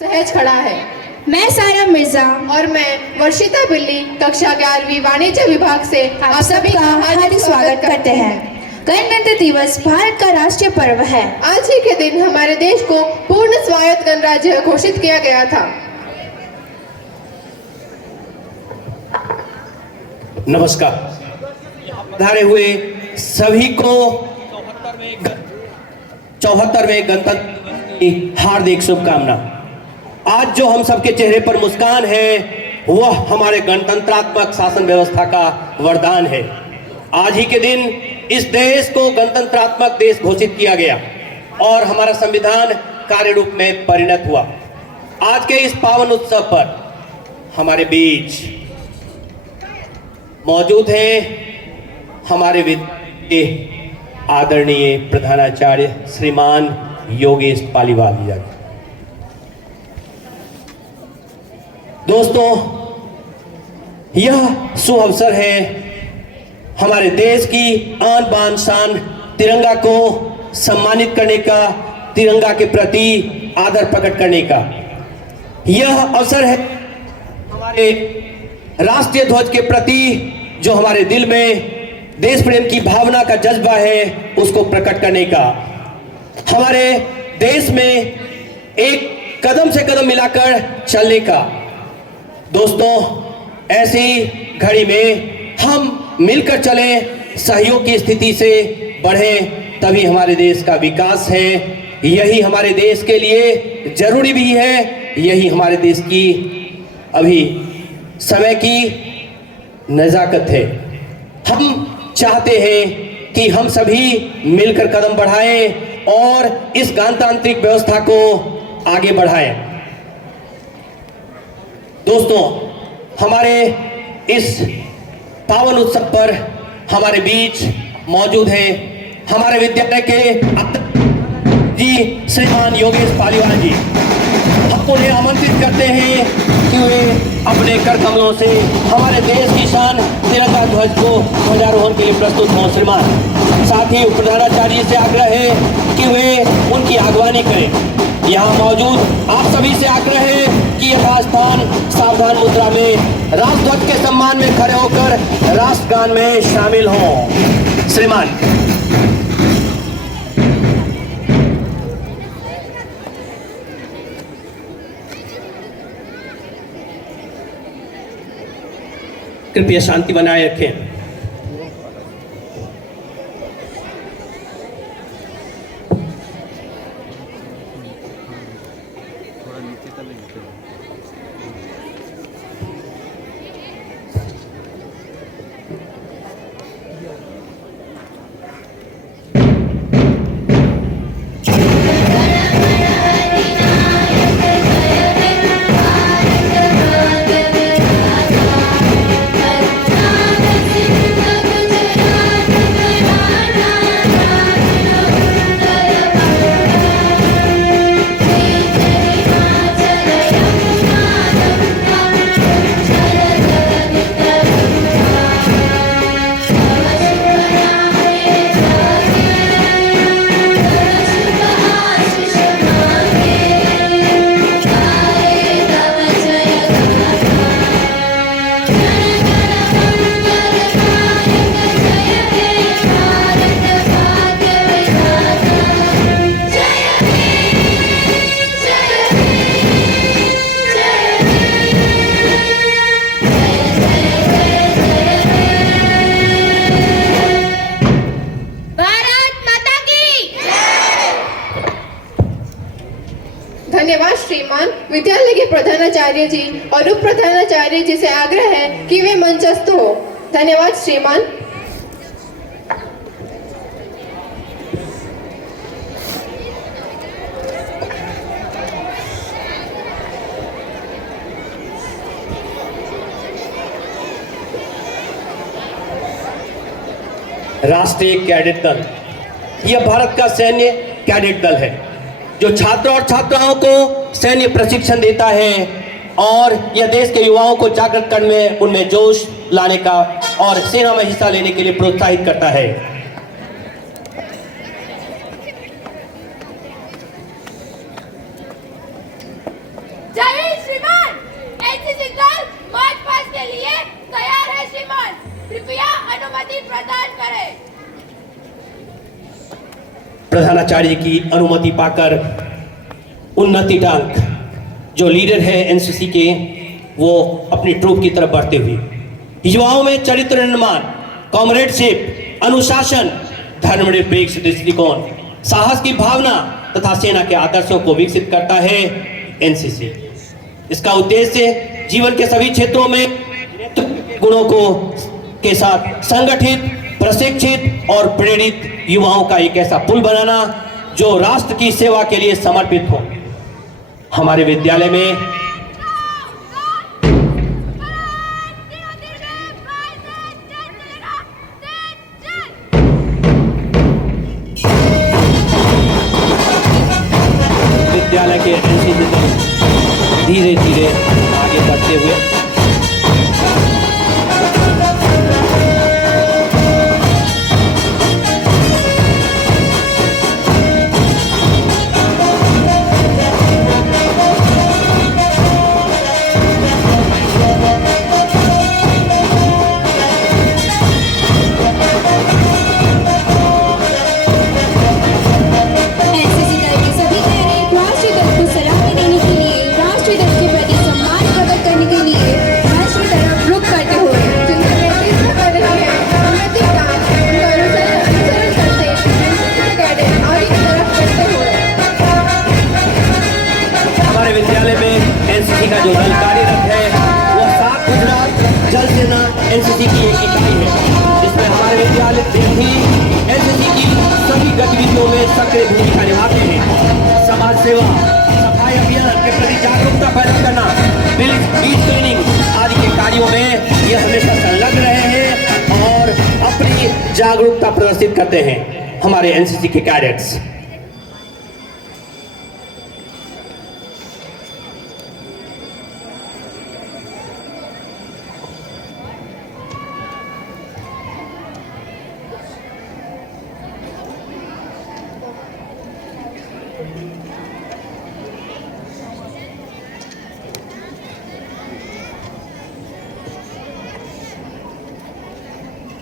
सहज खड़ा है। मैं सारा मिर्जा और मैं वर्षिता बिल्ली कक्षा 11वीं वाणिज्य विभाग से आप सभी का हार्दिक स्वागत करते हैं। गणतंत्र दिवस भारत का राष्ट्रीय पर्व है। आज ही के दिन हमारे देश को पूर्ण स्वायत्त गणराज्य घोषित किया गया था। नमस्कार। पधारे हुए सभी को 74वें गणतंत्र दिवस की हार्दिक शुभकामना। आज जो हम सबके चेहरे पर मुस्कान है वह हमारे गणतंत्रात्मक शासन व्यवस्था का वरदान है। आज ही के दिन इस देश को गणतंत्रात्मक देश घोषित किया गया और हमारा संविधान कार्य रूप में परिणत हुआ। आज के इस पावन उत्सव पर हमारे बीच मौजूद हैं हमारे विद्यालय के आदरणीय प्रधानाचार्य श्रीमान योगेश पालीवाल जी। दोस्तों, यह शुभ अवसर है हमारे देश की आन बान शान तिरंगा को सम्मानित करने का, तिरंगा के प्रति आदर प्रकट करने का। यह अवसर है हमारे राष्ट्रीय ध्वज के प्रति जो हमारे दिल में देश प्रेम की भावना का जज्बा है उसको प्रकट करने का। हमारे देश में एक कदम से कदम मिलाकर चलने का। दोस्तों, ऐसी घड़ी में हम मिलकर चलें, सहयोग की स्थिति से बढ़ें, तभी हमारे देश का विकास है। यही हमारे देश के लिए जरूरी भी है, यही हमारे देश की अभी समय की नजाकत है। हम चाहते हैं कि हम सभी मिलकर कदम बढ़ाएं और इस गणतांत्रिक व्यवस्था को आगे बढ़ाएं। दोस्तों, हमारे इस पावन उत्सव पर हमारे बीच मौजूद हैं हमारे विद्यालय के जी श्रीमान योगेश पालीवाल जी। हम उन्हें आमंत्रित करते हैं कि वे अपने कर कमलों से हमारे देश की शान तिरंगा ध्वज को ध्वजारोहण के लिए प्रस्तुत हों। श्रीमान साथ ही प्रधानाचार्य से आग्रह है कि वे उनकी अगवानी करें। यहाँ मौजूद आप सभी से आग्रह है कि यथास्थान सावधान मुद्रा में राष्ट्रध्वज के सम्मान में खड़े होकर राष्ट्रगान में शामिल हों। श्रीमान कृपया शांति बनाए रखें। धन्यवाद श्रीमान। विद्यालय के प्रधानाचार्य जी और उप प्रधानाचार्य जी से आग्रह है कि वे मंचस्थ हो। धन्यवाद श्रीमान। राष्ट्रीय कैडेट दल यह भारत का सैन्य कैडेट दल है जो छात्रों और छात्राओं को सैन्य प्रशिक्षण देता है और यह देश के युवाओं को जागृत करने, उनमें जोश लाने का और सेना में हिस्सा लेने के लिए प्रोत्साहित करता है। जय हिंद श्रीमान। एनसीसी दल मार्च पास्ट के लिए तैयार है श्रीमान, कृपया अनुमति प्रदान करें। प्रधानाचार्य की अनुमति पाकर उन्नति टांक जो लीडर है एनसीसी के, वो अपनी ट्रूप की तरफ बढ़ते हुए युवाओं में चरित्र निर्माण, कॉमरेडशिप, अनुशासन, धर्मनिरपेक्ष दृष्टिकोण, साहस की भावना तथा सेना के आदर्शों को विकसित करता है एनसीसी। इसका उद्देश्य जीवन के सभी क्षेत्रों में गुणों को के साथ संगठित, प्रशिक्षित और प्रेरित युवाओं का एक ऐसा पुल बनाना जो राष्ट्र की सेवा के लिए समर्पित हो। हमारे विद्यालय में विद्यालय के एनसीसी धीरे धीरे आगे बढ़ते हुए एनसीसी दल के सभी कैडेट राष्ट्रीय दल को सलामी देने के लिए, राष्ट्रीय दल के प्रति सम्मान प्रकट करने के लिए मंच की तरफ रुख करते हुए जिनका नेतृत्व कर रहे हैं उन्नति टांक, उनका अनुसरण करते एनसीसी के कैडेट आगे की तरफ बढ़ते हुए हमारे विद्यालय में एनसीसी का जो दल कार्यरत है वो 7 गुजरात जल सेना एनसीसी की एक इकाई है, जिसमें हमारे विद्यालय भी एनसीसी की सभी गतिविधियों में सक्रिय भूमिका निभाते हैं। समाज सेवा, सफाई अभियान के प्रति जागरूकता पैदा करना, बीच ट्रेनिंग आदि के कार्यों में ये हमेशा संलग्न रहे हैं और अपनी जागरूकता प्रदर्शित करते हैं हमारे एनसीसी के कैडेट्स।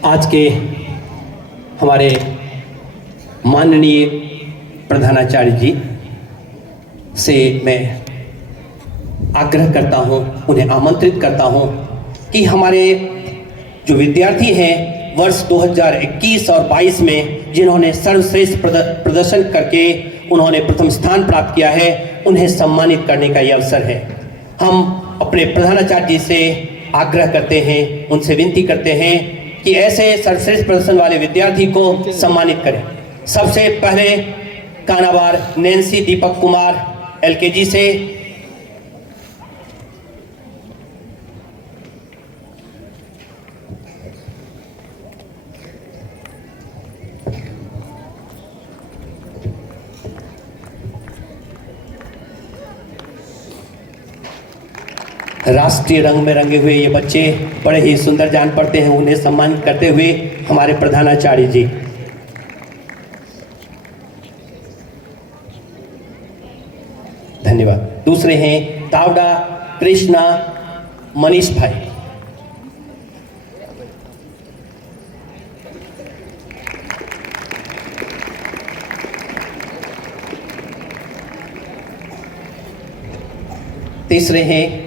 आज के हमारे माननीय प्रधानाचार्य जी से मैं आग्रह करता हूं, उन्हें आमंत्रित करता हूं कि हमारे जो विद्यार्थी हैं वर्ष 2021 और 22 में जिन्होंने सर्वश्रेष्ठ प्रदर्शन करके उन्होंने प्रथम स्थान प्राप्त किया है, उन्हें सम्मानित करने का यह अवसर है। हम अपने प्रधानाचार्य जी से आग्रह करते हैं, उनसे विनती करते हैं कि ऐसे सर्वश्रेष्ठ प्रदर्शन वाले विद्यार्थी को सम्मानित करें। सबसे पहले कानाबार नैन्सी दीपक कुमार एलकेजी से राष्ट्रीय रंग में रंगे हुए ये बच्चे बड़े ही सुंदर जान पड़ते हैं। उन्हें सम्मानित करते हुए हमारे प्रधानाचार्य जी। धन्यवाद। दूसरे हैं तावड़ा कृष्णा मनीष भाई। तीसरे हैं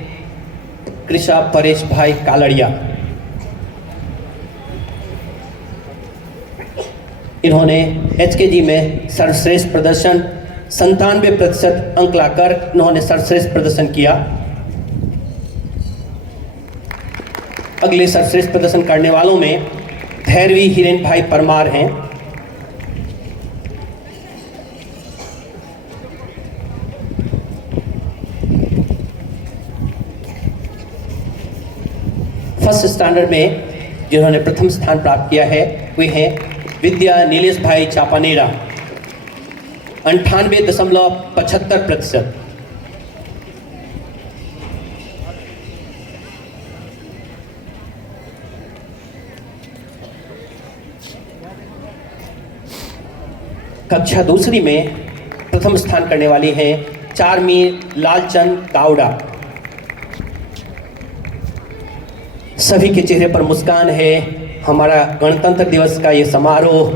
कृषा परेश भाई कालड़िया। इन्होंने एचकेजी में सर्वश्रेष्ठ प्रदर्शन 97% अंक लाकर इन्होंने सर्वश्रेष्ठ प्रदर्शन किया। अगले सर्वश्रेष्ठ प्रदर्शन करने वालों में धैर्वी हिरेन भाई परमार हैं। फर्स्ट स्टैंडर्ड में जिन्होंने प्रथम स्थान प्राप्त किया है वे हैं विद्या नीलेश भाई चापानेरा, 98.75%। कक्षा दूसरी में प्रथम स्थान करने वाली हैं चारमीर लालचंद कावड़ा। सभी के चेहरे पर मुस्कान है। हमारा गणतंत्र दिवस का ये समारोह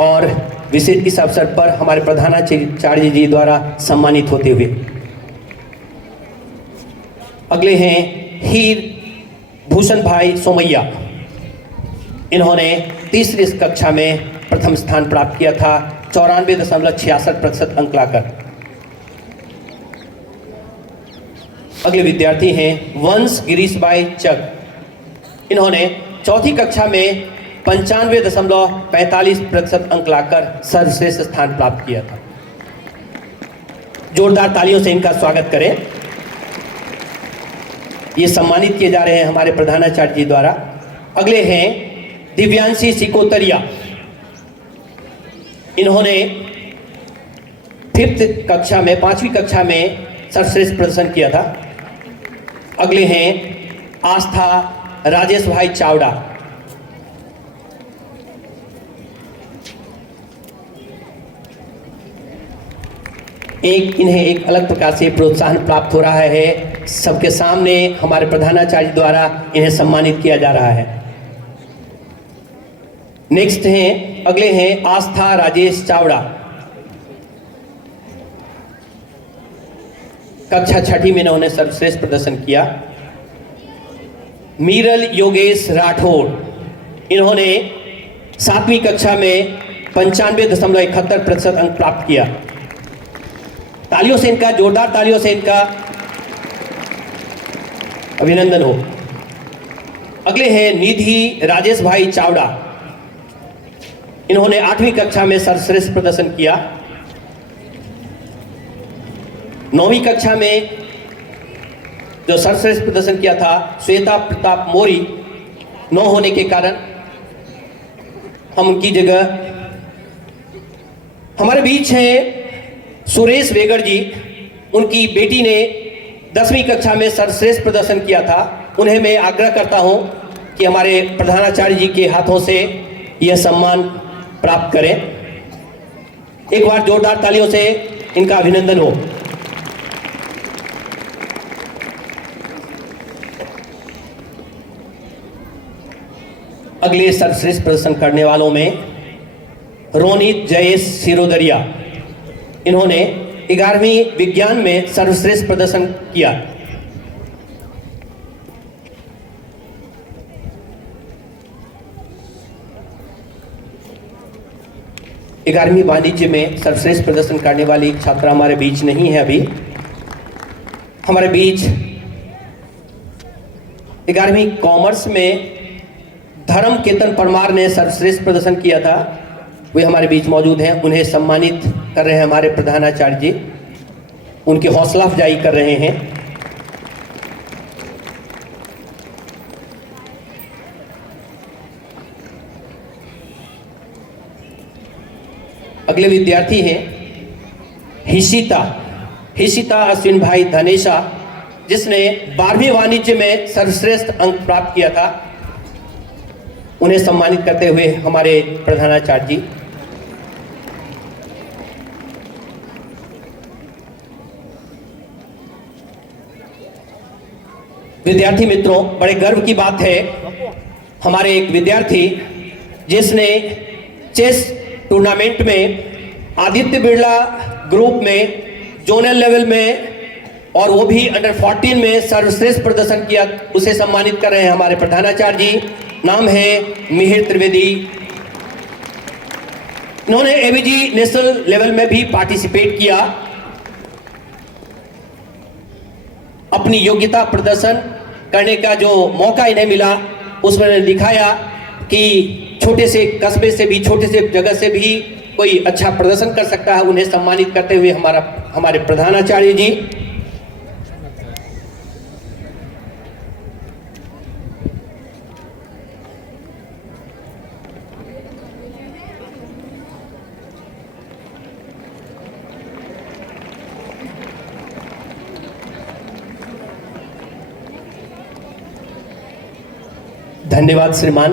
और विशेष इस अवसर पर हमारे प्रधानाचार्य जी द्वारा सम्मानित होते हुए। अगले हैं हीर भूषण भाई सोमैया। इन्होंने तीसरी कक्षा में प्रथम स्थान प्राप्त किया था 94.66% अंक लाकर। अगले विद्यार्थी हैं वंश गिरीश भाई चक। इन्होंने चौथी कक्षा में 95.45% अंक लाकर सर्वश्रेष्ठ स्थान प्राप्त किया था। जोरदार तालियों से इनका स्वागत करें। ये सम्मानित किए जा रहे हैं हमारे प्रधानाचार्य जी द्वारा। अगले हैं दिव्यांशी सिकोतरिया। इन्होंने पांचवी कक्षा में सर्वश्रेष्ठ प्रदर्शन किया था। अगले हैं आस्था राजेश भाई चावड़ा। इन्हें एक अलग प्रकार से प्रोत्साहन प्राप्त हो रहा है। सबके सामने हमारे प्रधानाचार्य द्वारा इन्हें सम्मानित किया जा रहा है। नेक्स्ट हैं अगले हैं आस्था राजेश चावड़ा। कक्षा छठी में इन्होंने सर्वश्रेष्ठ प्रदर्शन किया। मीरल योगेश राठौड़। इन्होंने 7वीं कक्षा में 95.71% अंक प्राप्त किया। तालियों से इनका, जोरदार तालियों से इनका अभिनंदन हो। अगले हैं निधि राजेश भाई चावड़ा। इन्होंने 8वीं कक्षा में सर्वश्रेष्ठ प्रदर्शन किया। 9वीं कक्षा में जो सर्वश्रेष्ठ प्रदर्शन किया था श्वेता प्रताप मौर्य, 9 होने के कारण हम उनकी जगह हमारे बीच हैं सुरेश वेगड़ जी। उनकी बेटी ने 10वीं कक्षा में सर्वश्रेष्ठ प्रदर्शन किया था। उन्हें मैं आग्रह करता हूं कि हमारे प्रधानाचार्य जी के हाथों से यह सम्मान प्राप्त करें। एक बार जोरदार तालियों से इनका अभिनंदन हो। अगले सर्वश्रेष्ठ प्रदर्शन करने वालों में रोनित जयेश सिरोदरिया। इन्होंने 11वीं विज्ञान में सर्वश्रेष्ठ प्रदर्शन किया। ग्यारहवीं वाणिज्य में सर्वश्रेष्ठ प्रदर्शन करने वाली छात्रा हमारे बीच नहीं है अभी। हमारे बीच 11वीं कॉमर्स में धर्म केतन परमार ने सर्वश्रेष्ठ प्रदर्शन किया था। वे हमारे बीच मौजूद हैं। उन्हें सम्मानित कर रहे हैं हमारे प्रधानाचार्य जी। उनकी हौसला अफजाई कर रहे हैं। अगले विद्यार्थी हैं हिशिता अश्विन भाई धनेशा, जिसने 12वीं वाणिज्य में सर्वश्रेष्ठ अंक प्राप्त किया था। उन्हें सम्मानित करते हुए हमारे प्रधानाचार्य जी। विद्यार्थी मित्रों, बड़े गर्व की बात है, हमारे एक विद्यार्थी जिसने चेस टूर्नामेंट में आदित्य बिरला ग्रुप में जोनल लेवल में और वो भी अंडर 14 में सर्वश्रेष्ठ प्रदर्शन किया, उसे सम्मानित कर रहे हैं हमारे प्रधानाचार्य जी। नाम है मिहिर त्रिवेदी। इन्होंने एबीजी नेशनल लेवल में भी पार्टिसिपेट किया। अपनी योग्यता प्रदर्शन करने का जो मौका इन्हें मिला, उसमें दिखाया कि छोटे से कस्बे से भी, छोटे से जगह से भी कोई अच्छा प्रदर्शन कर सकता है। उन्हें सम्मानित करते हुए हमारे प्रधानाचार्य जी। धन्यवाद श्रीमान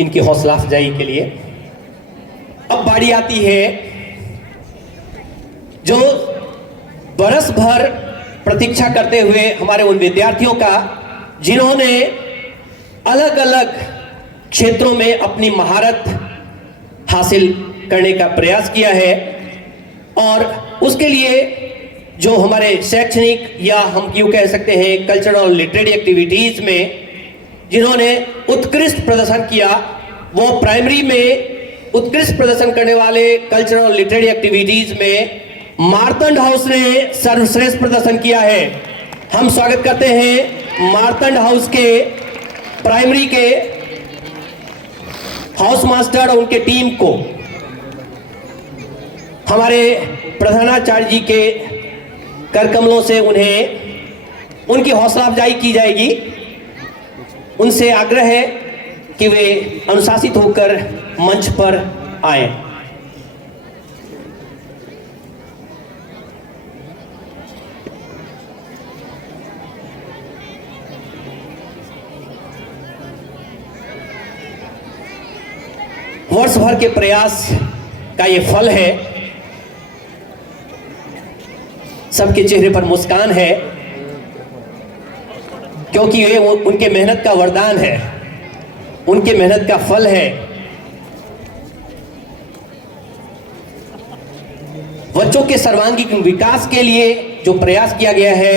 इनकी हौसला अफजाई के लिए। अब बारी आती है जो बरस भर प्रतीक्षा करते हुए हमारे उन विद्यार्थियों का जिन्होंने अलग अलग क्षेत्रों में अपनी महारत हासिल करने का प्रयास किया है और उसके लिए जो हमारे शैक्षणिक या हम यूँ कह सकते हैं कल्चरल और लिटरेरी एक्टिविटीज़ में जिन्होंने उत्कृष्ट प्रदर्शन किया, वो प्राइमरी में उत्कृष्ट प्रदर्शन करने वाले कल्चरल और लिटरेरी एक्टिविटीज़ में मार्तंड हाउस ने सर्वश्रेष्ठ प्रदर्शन किया है। हम स्वागत करते हैं मार्तंड हाउस के प्राइमरी के हाउस मास्टर और उनके टीम को। हमारे प्रधानाचार्य जी के करकमलों से उन्हें उनकी हौसला अफजाई की जाएगी। उनसे आग्रह है कि वे अनुशासित होकर मंच पर आएं। वर्ष भर के प्रयास का ये फल है। सबके चेहरे पर मुस्कान है क्योंकि ये उनके मेहनत का वरदान है, उनके मेहनत का फल है। बच्चों के सर्वांगीण विकास के लिए जो प्रयास किया गया है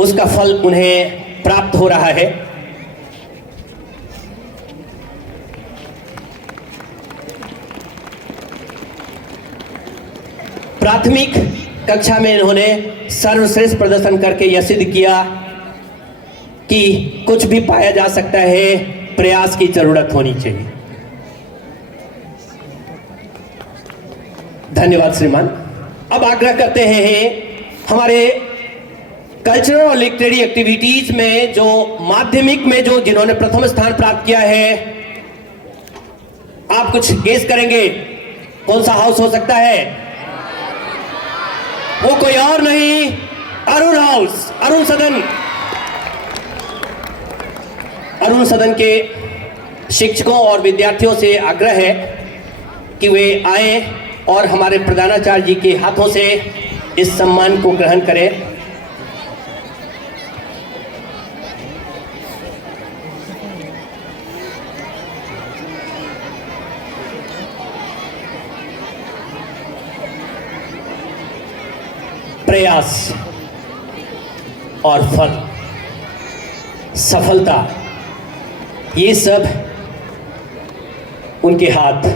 उसका फल उन्हें प्राप्त हो रहा है। प्राथमिक कक्षा में इन्होंने सर्वश्रेष्ठ प्रदर्शन करके यह सिद्ध किया कि कुछ भी पाया जा सकता है, प्रयास की जरूरत होनी चाहिए। धन्यवाद श्रीमान। अब आग्रह करते हैं हमारे कल्चरल और लिटरेरी एक्टिविटीज में जो माध्यमिक में जो जिन्होंने प्रथम स्थान प्राप्त किया है, आप कुछ गेस करेंगे कौन सा हाउस हो सकता है? वो कोई और नहीं, अरुण हाउस, अरुण सदन। अरुण सदन के शिक्षकों और विद्यार्थियों से आग्रह है कि वे आए और हमारे प्रधानाचार्य जी के हाथों से इस सम्मान को ग्रहण करें। प्रयास और फल, सफलता, ये सब उनके हाथ।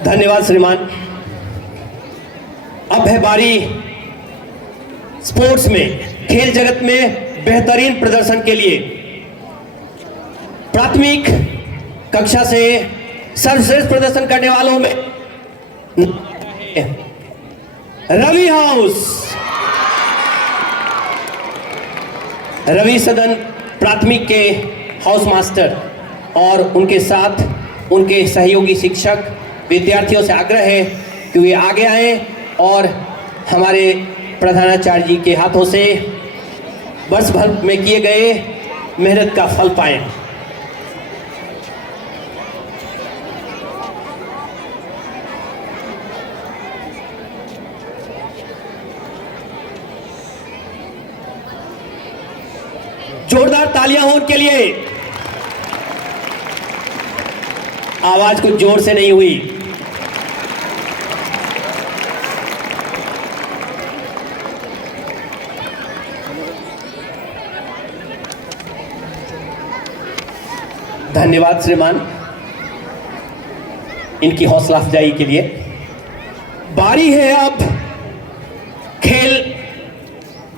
धन्यवाद श्रीमान। अब है बारी स्पोर्ट्स में, खेल जगत में बेहतरीन प्रदर्शन के लिए। प्राथमिक कक्षा से सर्वश्रेष्ठ प्रदर्शन करने वालों में रवि हाउस, रवि सदन प्राथमिक के हाउस मास्टर और उनके साथ उनके सहयोगी शिक्षक विद्यार्थियों से आग्रह है कि वे आगे आएं और हमारे प्रधानाचार्य जी के हाथों से वर्ष भर में किए गए मेहनत का फल पाएं। जोरदार तालियां हो उनके लिए। आवाज कुछ जोर से नहीं हुई। धन्यवाद श्रीमान इनकी हौसला अफजाई के लिए। बारी है अब खेल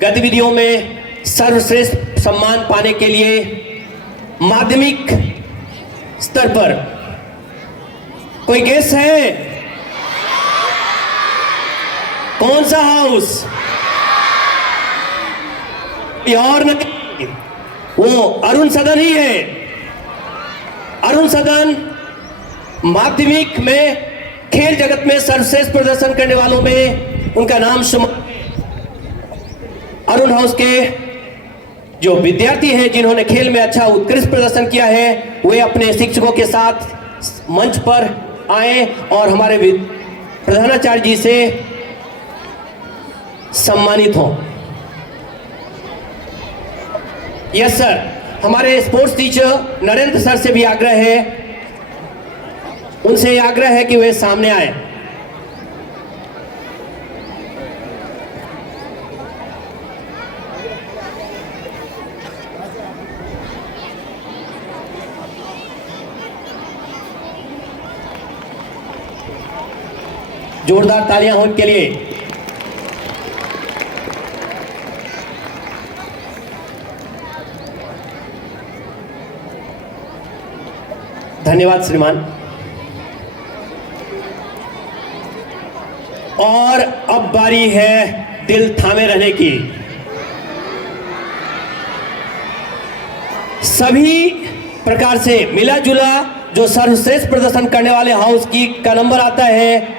गतिविधियों में सर्वश्रेष्ठ सम्मान पाने के लिए माध्यमिक स्तर पर कोई गेस्ट है? कौन सा हाउस? और नहीं, वो अरुण सदन ही है। अरुण सदन माध्यमिक में खेल जगत में सर्वश्रेष्ठ प्रदर्शन करने वालों में उनका नाम शुमार। अरुण हाउस के जो विद्यार्थी हैं जिन्होंने खेल में अच्छा उत्कृष्ट प्रदर्शन किया है वे अपने शिक्षकों के साथ मंच पर आए और हमारे प्रधानाचार्य जी से सम्मानित हों। यस सर, हमारे स्पोर्ट्स टीचर नरेंद्र सर से भी आग्रह है, उनसे आग्रह है कि वे सामने आए। जोरदार तालियां हो उनके लिए। धन्यवाद श्रीमान। और अब बारी है दिल थामे रहने की। सभी प्रकार से मिला जुला जो सर्वश्रेष्ठ प्रदर्शन करने वाले हाउस की का नंबर आता है,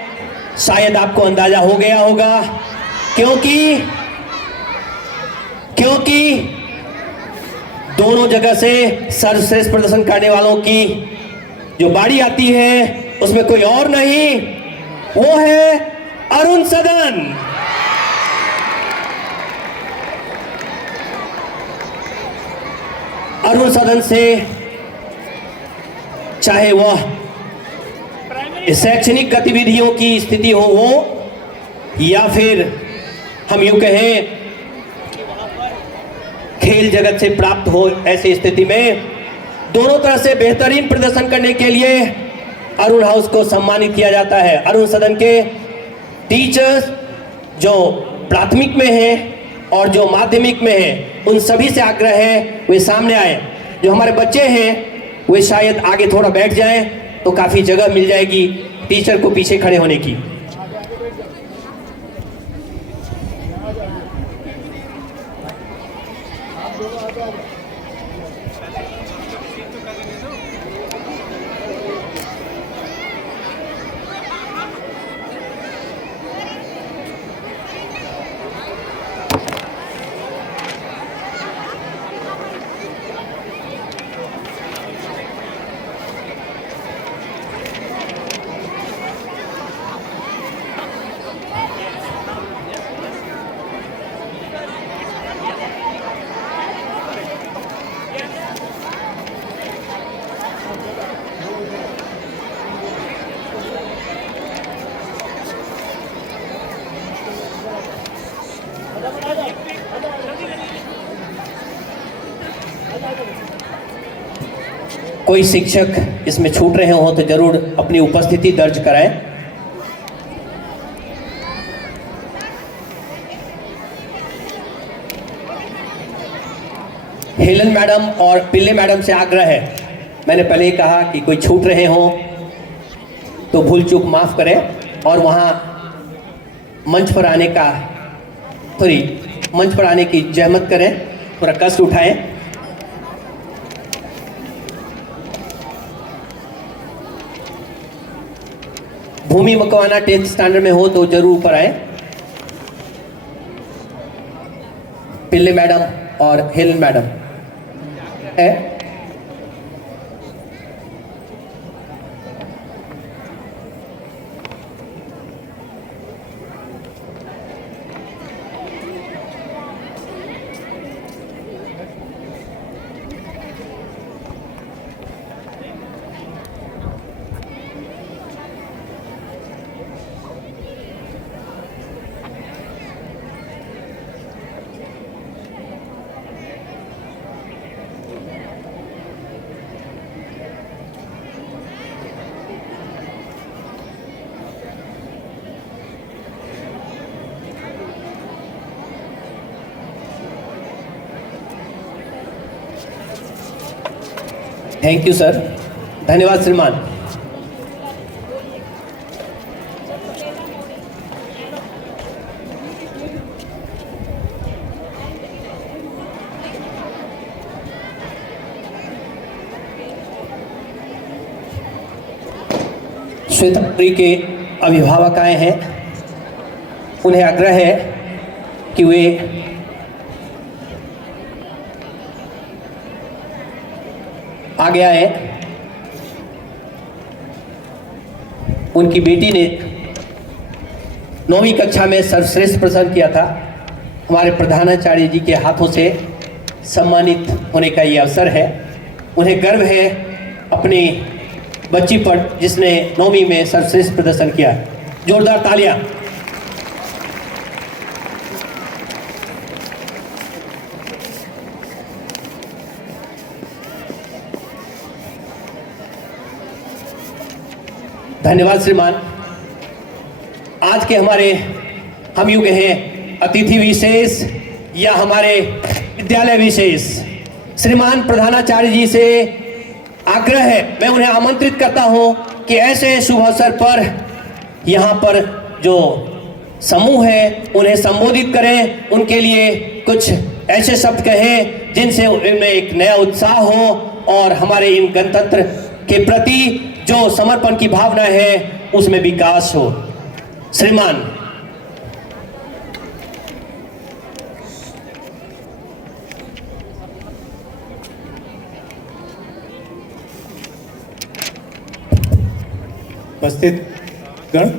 शायद आपको अंदाजा हो गया होगा, क्योंकि दोनों जगह से सर्वश्रेष्ठ प्रदर्शन करने वालों की जो बारी आती है उसमें कोई और नहीं, वो है अरुण सदन। अरुण सदन से चाहे वह शैक्षणिक गतिविधियों की स्थिति हो वो या फिर हम यूं कहें खेल जगत से प्राप्त हो, ऐसी स्थिति में दोनों तरह से बेहतरीन प्रदर्शन करने के लिए अरुण हाउस को सम्मानित किया जाता है। अरुण सदन के टीचर्स जो प्राथमिक में हैं और जो माध्यमिक में हैं उन सभी से आग्रह है वे सामने आए। जो हमारे बच्चे हैं वे शायद आगे थोड़ा बैठ जाएं तो काफी जगह मिल जाएगी टीचर को पीछे खड़े होने की। कोई शिक्षक इसमें छूट रहे हो तो जरूर अपनी उपस्थिति दर्ज कराएं। हेलन मैडम और पिल्ले मैडम से आग्रह है, मैंने पहले ही कहा कि कोई छूट रहे हो तो भूल चूक माफ करें और वहां मंच पर आने की जहमत करें, थोड़ा कष्ट उठाएं। भूमि मकवाना 10th स्टैंडर्ड में हो तो जरूर ऊपर आए। पिल्ले मैडम और हेलन मैडम है। थैंक यू सर, धन्यवाद श्रीमान। श्वेतापुरी के अभिभावक आए हैं, उन्हें आग्रह है कि वे आगे आए। उनकी बेटी ने 9वीं कक्षा में सर्वश्रेष्ठ प्रदर्शन किया था। हमारे प्रधानाचार्य जी के हाथों से सम्मानित होने का ये अवसर है। उन्हें गर्व है अपनी बच्ची पर जिसने 9वीं में सर्वश्रेष्ठ प्रदर्शन किया। जोरदार तालियां। धन्यवाद श्रीमान। आज के हमारे हम यूं कहें अतिथि विशेष या हमारे विद्यालय विशेष श्रीमान प्रधानाचार्य जी से आग्रह है, मैं उन्हें आमंत्रित करता हूं कि ऐसे शुभ अवसर पर यहाँ पर जो समूह है उन्हें संबोधित करें, उनके लिए कुछ ऐसे शब्द कहें जिनसे उनमें एक नया उत्साह हो और हमारे इन गणतंत्र के प्रति जो समर्पण की भावना है उसमें विकास हो। श्रीमान। उपस्थित गण,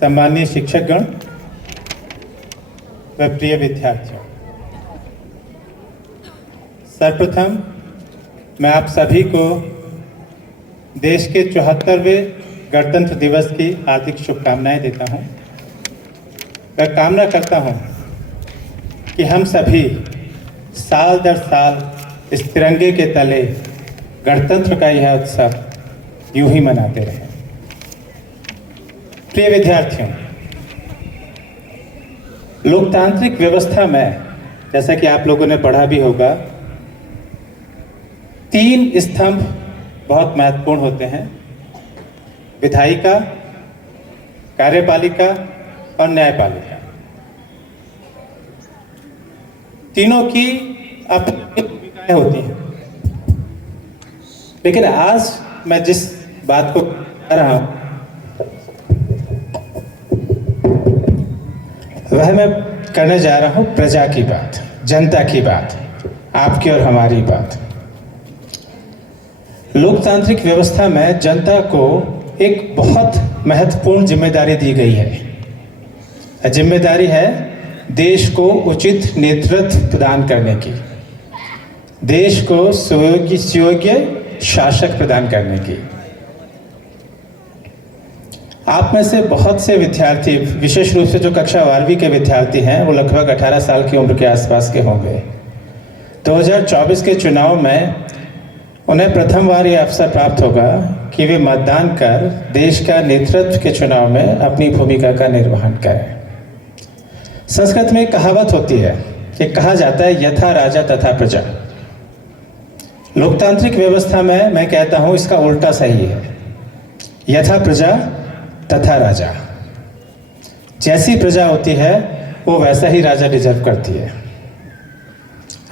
सम्माननीय शिक्षक गण व प्रिय विद्यार्थियों, सर्वप्रथम मैं आप सभी को देश के 74वें गणतंत्र दिवस की हार्दिक शुभकामनाएं देता हूं। मैं कामना करता हूं कि हम सभी साल दर साल इस तिरंगे के तले गणतंत्र का यह उत्सव यूं ही मनाते रहें। प्रिय विद्यार्थियों, लोकतांत्रिक व्यवस्था में जैसा कि आप लोगों ने पढ़ा भी होगा, 3 स्तंभ बहुत महत्वपूर्ण होते हैं: विधायिका, कार्यपालिका और न्यायपालिका। तीनों की अपनी भूमिकाएं होती हैं, लेकिन आज मैं जिस बात को कह रहा हूं वह मैं करने जा रहा हूं प्रजा की बात, जनता की बात, आपकी और हमारी बात। लोकतांत्रिक व्यवस्था में जनता को एक बहुत महत्वपूर्ण जिम्मेदारी दी गई है। जिम्मेदारी है देश को उचित नेतृत्व प्रदान करने की, देश को सुयोग्य शासक प्रदान करने की। आप में से बहुत से विद्यार्थी, विशेष रूप से जो कक्षा 12वीं के विद्यार्थी हैं, वो लगभग 18 साल की उम्र के आसपास के होंगे। 2024 के चुनाव में उन्हें प्रथम बार ये अवसर प्राप्त होगा कि वे मतदान कर देश का नेतृत्व के चुनाव में अपनी भूमिका का निर्वहन करें। संस्कृत में एक कहावत होती है कि कहा जाता है यथा राजा तथा प्रजा। लोकतांत्रिक व्यवस्था में मैं कहता हूं इसका उल्टा सही है, यथा प्रजा तथा राजा। जैसी प्रजा होती है वो वैसा ही राजा डिजर्व करती है।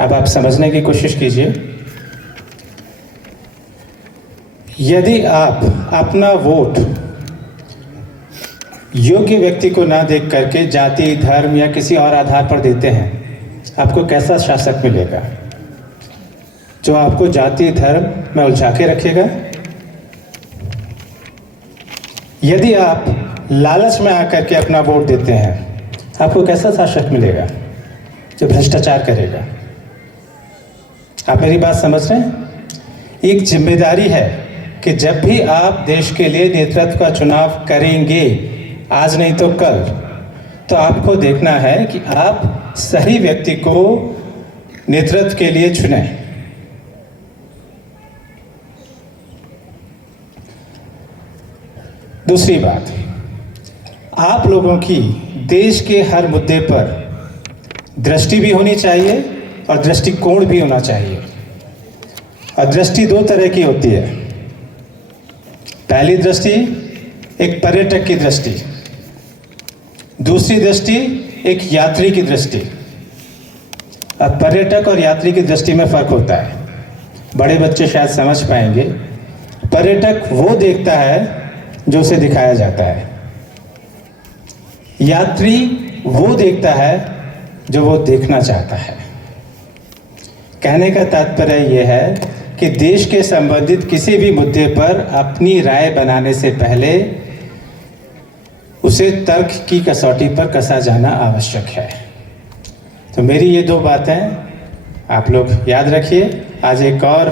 अब आप समझने की कोशिश कीजिए, यदि आप अपना वोट योग्य व्यक्ति को ना देख करके जाति, धर्म या किसी और आधार पर देते हैं, आपको कैसा शासक मिलेगा जो आपको जाति धर्म में उलझा के रखेगा? यदि आप लालच में आकर के अपना वोट देते हैं, आपको कैसा शासक मिलेगा जो भ्रष्टाचार करेगा? आप मेरी बात समझ रहे हैं? एक जिम्मेदारी है कि जब भी आप देश के लिए नेतृत्व का चुनाव करेंगे, आज नहीं तो कल, तो आपको देखना है कि आप सही व्यक्ति को नेतृत्व के लिए चुनें। दूसरी बात, आप लोगों की देश के हर मुद्दे पर दृष्टि भी होनी चाहिए और दृष्टिकोण भी होना चाहिए। और दृष्टि दो तरह की होती है। पहली दृष्टि एक पर्यटक की दृष्टि, दूसरी दृष्टि एक यात्री की दृष्टि। अब पर्यटक और यात्री की दृष्टि में फर्क होता है, बड़े बच्चे शायद समझ पाएंगे। पर्यटक वो देखता है जो उसे दिखाया जाता है, यात्री वो देखता है जो वो देखना चाहता है। कहने का तात्पर्य यह है कि देश के संबंधित किसी भी मुद्दे पर अपनी राय बनाने से पहले उसे तर्क की कसौटी पर कसा जाना आवश्यक है। तो मेरी ये दो बातें आप लोग याद रखिए। आज एक और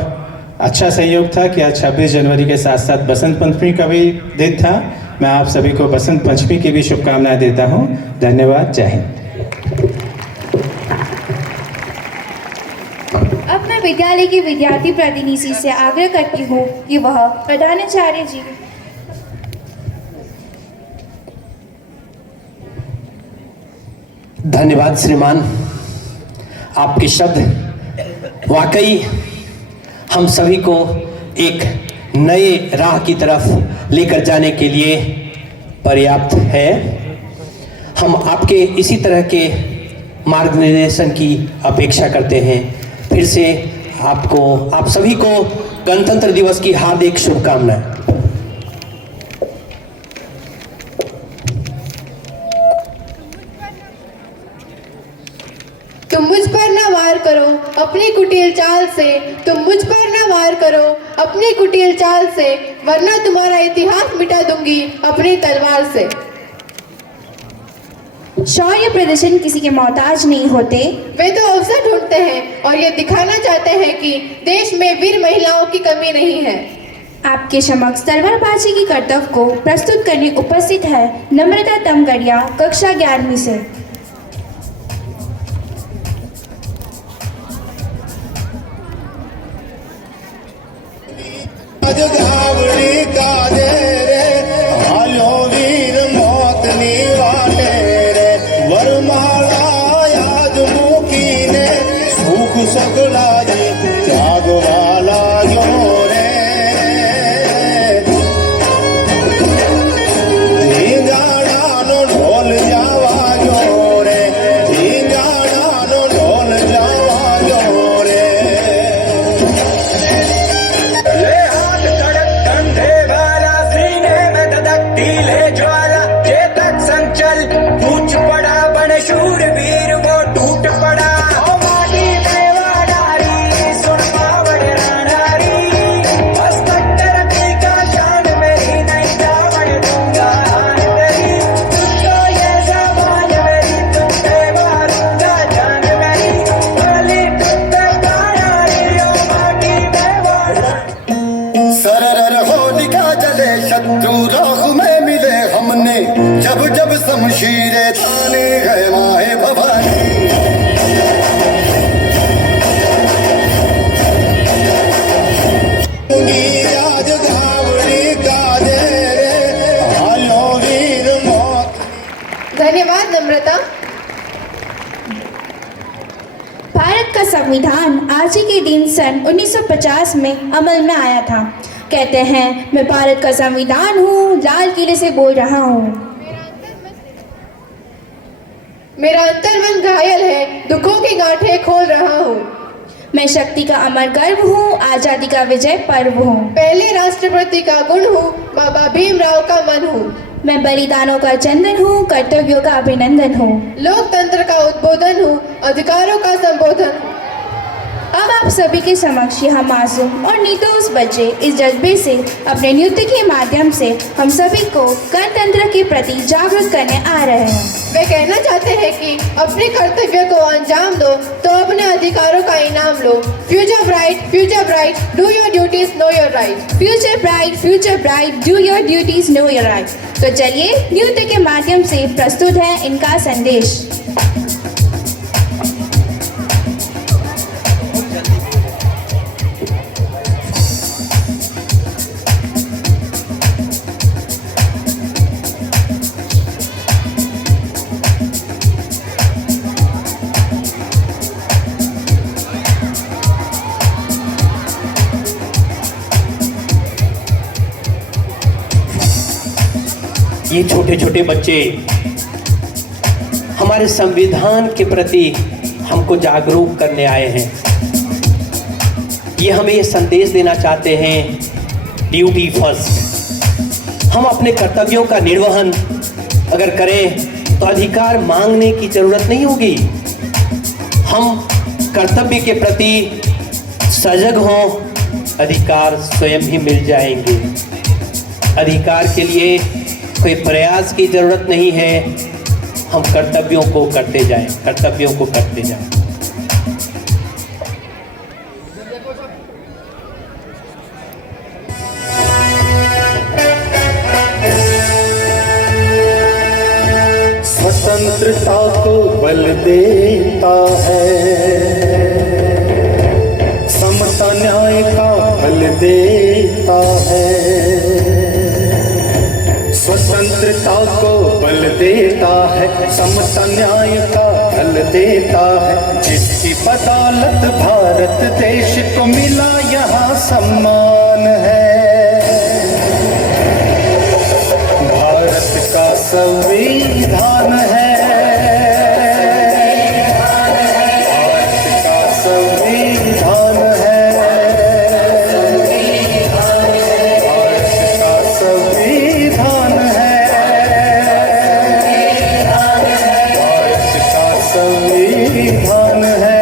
अच्छा संयोग था कि आज 26 जनवरी के साथ साथ बसंत पंचमी का भी दिन था। मैं आप सभी को बसंत पंचमी की भी शुभकामनाएं देता हूं। धन्यवाद। जय हिंद। अब मैं विद्यालय के विद्यार्थी प्रतिनिधि से आग्रह करती हूँ कि वह प्रधानाचार्य जी धन्यवाद श्रीमान, आपके शब्द वाकई हम सभी को एक नए राह की तरफ लेकर जाने के लिए पर्याप्त है। हम आपके इसी तरह के मार्गदर्शन की अपेक्षा करते हैं। फिर से आप सभी को गणतंत्र दिवस की हार्दिक शुभकामनाएं। तुम मुझ पर ना वार करो अपनी कुटिल चाल से, तुम मुझ पर ना वार करो अपनी कुटिल चाल से, वरना तुम्हारा इतिहास मिटा दूंगी अपनी तलवार से। शौर्य प्रदर्शन किसी के मोहताज नहीं होते, वे तो अवसर ढूंढते हैं और ये दिखाना चाहते हैं कि देश में वीर महिलाओं की कमी नहीं है। आपके समक्ष तलवारबाजी की कर्तव्य को प्रस्तुत करने उपस्थित है नम्रता तमगड़िया, कक्षा 11वीं से। गावड़ी का दे रे हालो वीर मौत निवाले रे, वरमाला याद मुकी ने सुख सगला जे त्याग वाला यो रे। धींगाड़ा नो ढोल जावा जो रे, धींगाड़ा नो ढोल जावा जो रे। चल कूच पड़ा बन शूरवीर वो टूट पड़ा, माटी में वाडारी सुन पावड़ रानारी, बस कट्टर का शान मेरी नहीं जावड़ दूंगा हार तेरी, तुझको ये सामान मेरी तुम पे मारूंगा जान मेरी, भली टूटे कारारी ओ माटी में वाड़ा। सरर होलिका जले शत्रु राह में मिले हमने, जब जब शमशीरें ताने गए माए भवानी। आज गावड़ी का दे रे हालो वीर मौत। धन्यवाद नम्रता। भारत का संविधान आज ही के दिन सन 1950 में अमल में आया था। कहते हैं मैं भारत का संविधान हूँ, लाल किले से बोल रहा हूँ। मेरा अंतर्मन घायल है, दुखों की गांठें खोल रहा हूँ। मैं शक्ति का अमर गर्व हूँ, आजादी का विजय पर्व हूँ। पहले राष्ट्रपति का गुण हूँ, बाबा भीमराव का मन हूँ। मैं बलिदानों का चंदन हूँ, कर्तव्यों का अभिनंदन हूँ। लोकतंत्र का उद्बोधन हूँ, अधिकारों का संबोधन हूँ। अब आप सभी के समक्ष यह मासूम और निर्दोष बच्चे इस जज्बे से अपने नृत्य के माध्यम से हम सभी को गणतंत्र के प्रति जागरूक करने आ रहे हैं। वे कहना चाहते हैं कि अपने कर्तव्य को अंजाम दो तो अपने अधिकारों का इनाम लो। Future bright, do your duties, know your right. Future bright, do your duties, know your right. तो चलिए नृत्य के माध्यम से प्रस्तुत है इनका संदेश। ये छोटे छोटे बच्चे हमारे संविधान के प्रति हमको जागरूक करने आए हैं। ये हमें ये संदेश देना चाहते हैं, ड्यूटी फर्स्ट। हम अपने कर्तव्यों का निर्वहन अगर करें तो अधिकार मांगने की जरूरत नहीं होगी। हम कर्तव्य के प्रति सजग हों, अधिकार स्वयं ही मिल जाएंगे। अधिकार के लिए कोई प्रयास की जरूरत नहीं है, हम कर्तव्यों को करते जाएं, कर्तव्यों को करते जाएं। स्वतंत्रता को बल देता है, समता न्याय का बल देता है। स्वतंत्रता को बल देता है, समता न्याय का बल देता है। जिसकी बदौलत भारत देश को मिला यहाँ सम्मान है। भारत का संविधान है, भारत का संविधान है, भारत का संविधान है, भारत का संविधान है।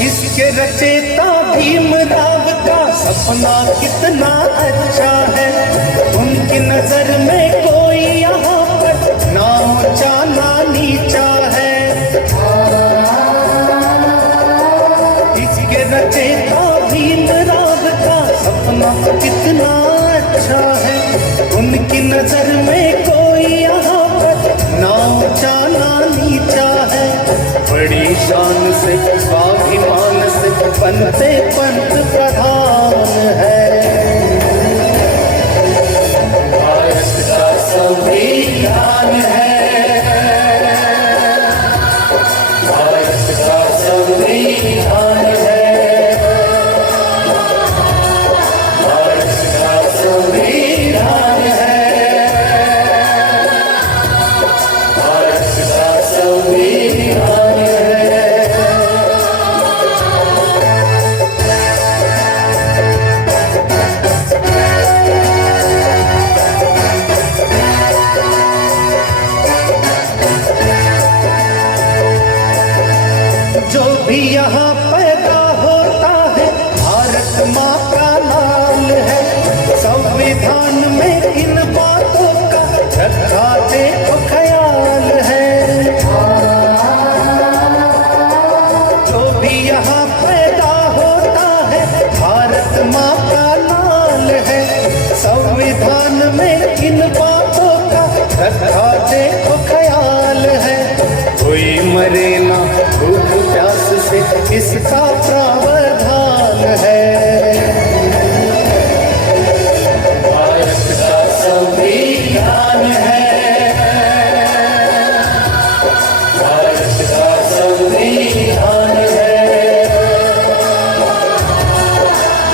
इसके रचेता भीमराव का सपना कितना अच्छा है। उनकी नजर में कोई यहाँ पर ना ऊंचा ना नीचा है। इसके रचेता भीमराव का सपना कितना अच्छा है। उनकी नजर में कोई यहाँ पर ना ऊंचा ना नीचा है। बड़ी शान से स्वाभिमान से बनते पंत प्रधान है। भारत का संविधान है, भारत का संविधान है, भारत का संविधान है, भारत का संविधान है। जो भी यहाँ पैदा होता है भारत माँ का लाल है। संविधान में इन बातों का रखा देखो ख्याल है। जो भी यहाँ पैदा होता है भारत माँ का लाल है। संविधान में इन बातों का रखा देखो ख्याल है। कोई मरे ना भूख प्यास से इसका प्रावधान है। भारत का संविधान है, भारत का संविधान है,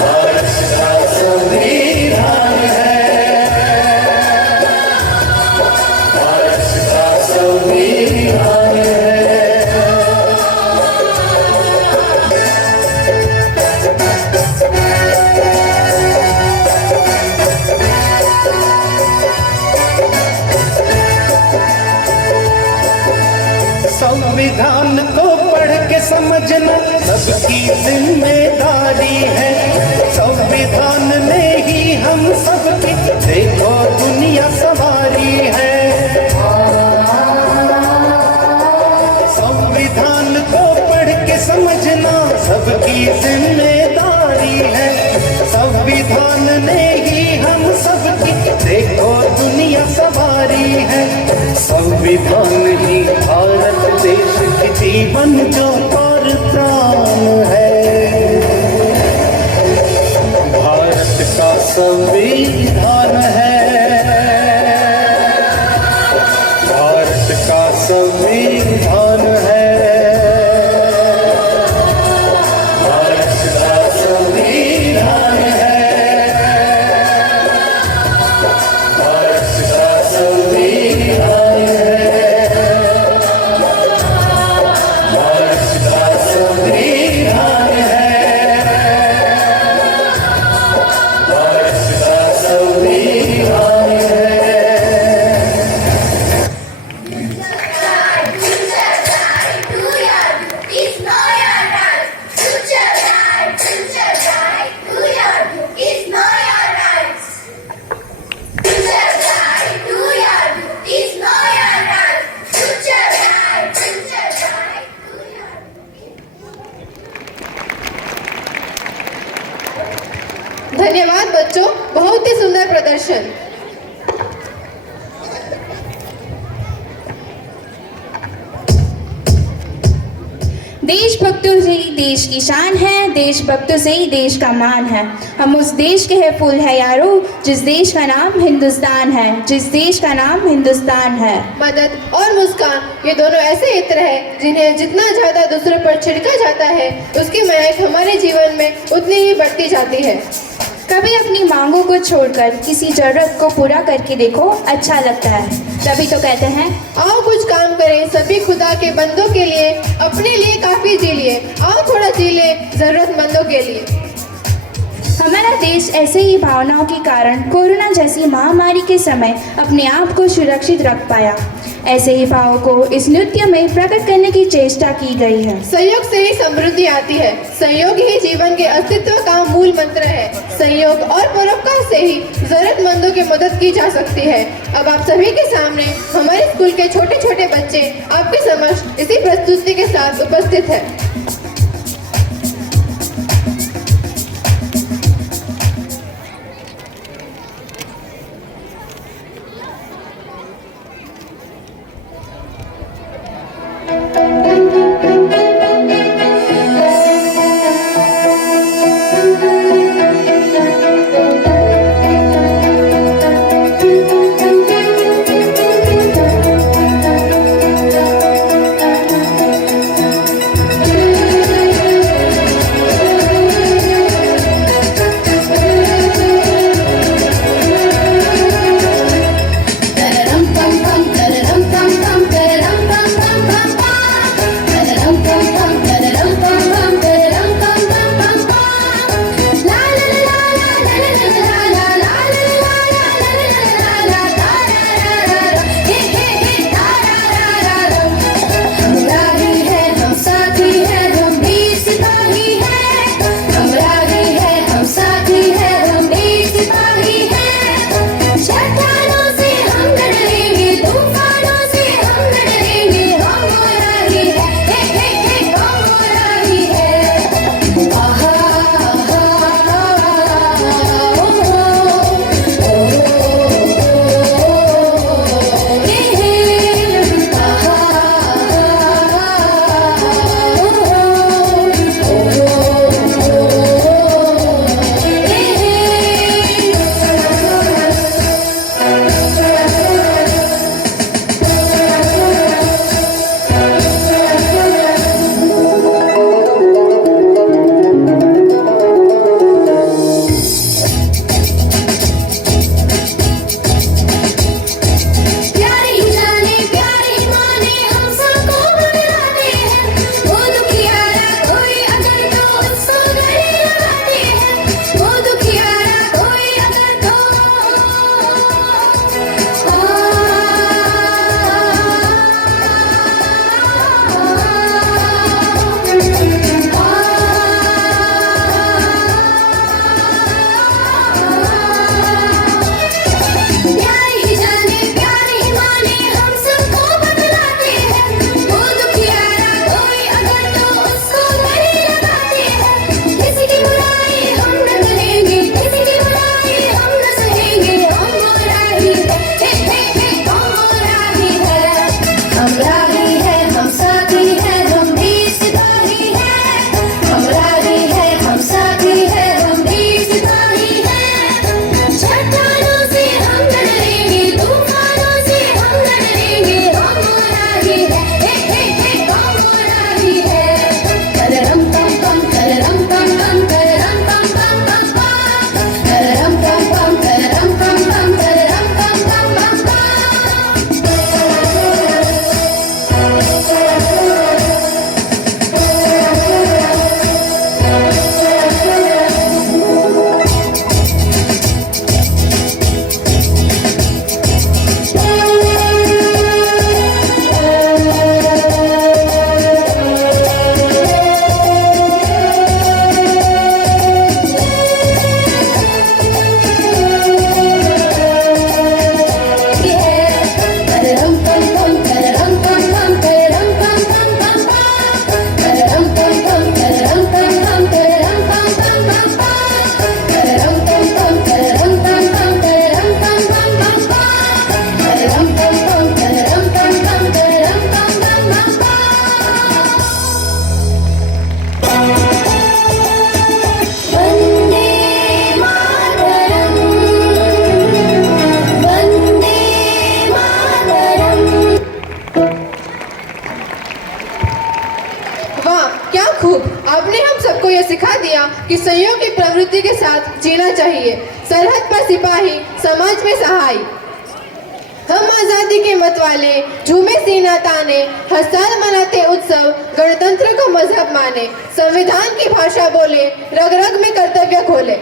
भारत का संविधान है, भारत का संविधान है। संविधान को पढ़ के समझना सबकी जिम्मेदारी है। संविधान ने ही हम सबकी देखो दुनिया संवारी है। संविधान को पढ़ के समझना सबकी जिम्मेदारी है। संविधान ने ही हम सबकी देखो दुनिया संवारी है। संविधान ही भारत देश की जीवन जो पर प्राण है। भारत का संविधान है, धन्यवाद बच्चों, बहुत ही सुंदर प्रदर्शन। देशभक्तों से ही देश की शान है, देशभक्तों से ही देश का मान है। हम उस देश के हैं फूल है यारो, जिस देश का नाम हिंदुस्तान है, जिस देश का नाम हिंदुस्तान है। मदद और मुस्कान ये दोनों ऐसे इत्र हैं जिन्हें जितना ज्यादा दूसरों पर छिड़का जाता है उसकी महक हमारे जीवन में उतनी ही बढ़ती जाती है। कभी अपनी मांगों को छोड़कर किसी जरूरत को पूरा करके देखो, अच्छा लगता है। तभी तो कहते हैं आओ कुछ काम करें सभी खुदा के बंदों के लिए, अपने लिए काफी जी लिए, आओ थोड़ा जी ले जरूरतमंदों के लिए। हमारा देश ऐसे ही भावनाओं के कारण कोरोना जैसी महामारी के समय अपने आप को सुरक्षित रख पाया। ऐसे ही भावों को इस नृत्य में प्रकट करने की चेष्टा की गई है। सहयोग से ही समृद्धि आती है, सहयोग ही जीवन के अस्तित्व का मूल मंत्र है। सहयोग और परोपकार से ही जरूरतमंदों की मदद की जा सकती है। अब आप सभी के सामने हमारे स्कूल के छोटे छोटे बच्चे आपके समक्ष इसी प्रस्तुति के साथ उपस्थित है। कि सहयोग की प्रवृत्ति के साथ जीना चाहिए। सरहद पर सिपाही, समाज में सहाय। हम आजादी के मत वाले, झूमे सीना ताने, हर साल मनाते उत्सव, गणतंत्र को मजहब माने, संविधान की भाषा बोले, रग रग में कर्तव्य खोले।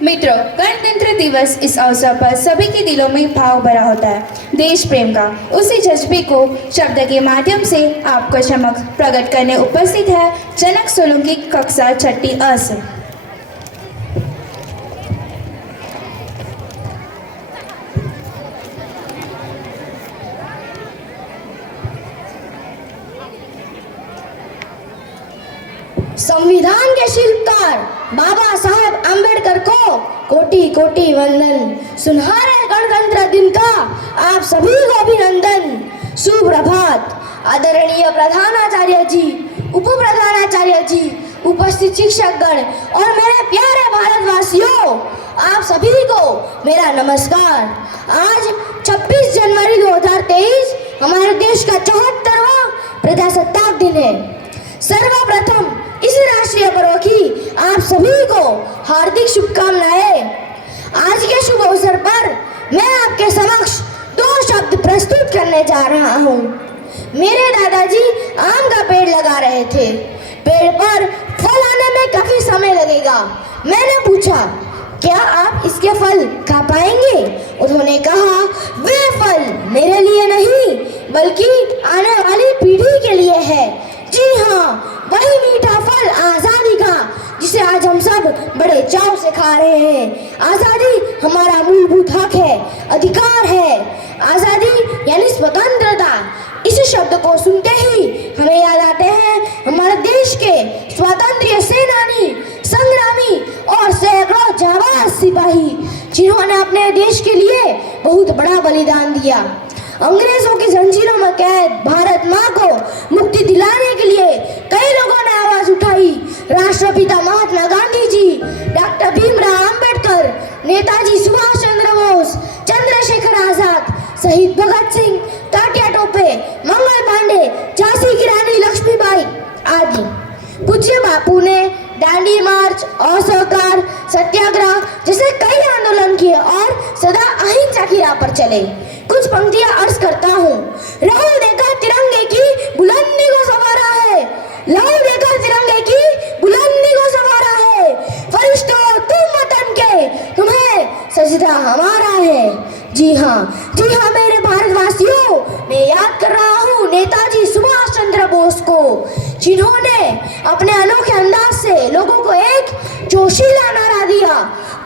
मित्रों, गणतंत्र दिवस इस अवसर पर सभी के दिलों में भाव भरा होता है देश प्रेम का। उसी जज्बे को शब्द के माध्यम से आपको समक्ष प्रकट करने उपस्थित है जनक सोलंकी कक्षा 6ठी अ से। संविधान के शिल्पकार बाबा साहेब अम्बेडकर को कोटि कोटि वंदन। सुनहरे गणतंत्र दिन का आप सभी को अभिनंदन। सुप्रभात। आदरणीय प्रधानाचार्य जी, उप प्रधानाचार्य जी, उपस्थित शिक्षकगण और मेरे प्यारे भारतवासियों, आप सभी को मेरा नमस्कार। आज 26 जनवरी 2023 हमारे देश का 74वां प्रजासत्ताक दिन है। सर्वप्रथम इस राष्ट्रीय पर्व की आप सभी को हार्दिक शुभकामनाएं। आज के शुभ अवसर पर मैं आपके समक्ष 2 शब्द प्रस्तुत करने जा रहा हूँ। मेरे दादाजी आम का पेड़ लगा रहे थे। पेड़ पर फल आने में काफी समय लगेगा। मैंने पूछा, क्या आप इसके फल खा पाएंगे? उन्होंने कहा, वे फल मेरे लिए नहीं बल्कि आने वाली पीढ़ी के लिए है। जी हाँ, वही मीठा फल आजादी का जिसे आज हम सब बड़े चाव से खा रहे हैं। आजादी हमारा मूलभूत हक है, अधिकार है। आजादी यानी स्वतंत्रता। इस शब्द को सुनते ही हमें याद आते हैं हमारे देश के स्वातंत्र्य सेनानी, संग्रामी और सैकड़ों जाबाज सिपाही, जिन्होंने अपने देश के लिए बहुत बड़ा बलिदान दिया। अंग्रेजों की जंजीरों में कैद भारत माँ को मुक्ति दिलाने के लिए कई लोगों ने आवाज उठाई। राष्ट्रपिता महात्मा गांधी जी, डॉक्टर भीमराव अंबेडकर, नेताजी सुभाष चंद्र बोस, चंद्रशेखर आजाद, शहीद भगत सिंह, तात्या टोपे, मंगल पांडे, झांसी की रानी लक्ष्मीबाई आदि। पूज्य बापू ने दांडी मार्च, असहकार सत्याग्रह जैसे कई आंदोलन किए और सदा अहिंसा की राह पर चले। कुछ पंक्तियां अर्ज करता हूँ। लहू देकर तिरंगे की बुलंदी को संवारा है, लहू देकर तिरंगे की बुलंदी को संवारा है। फरिश्तों तुम वतन के, तुम्हें सजदा हमारा है। जी हाँ मेरे भारतवासियों, मैं याद कर रहा हूँ नेताजी सुभाष चंद्र बोस को, जिन्होंने अपने अनोखे अंदाज से लोगों को एक जोशीला नारा दिया,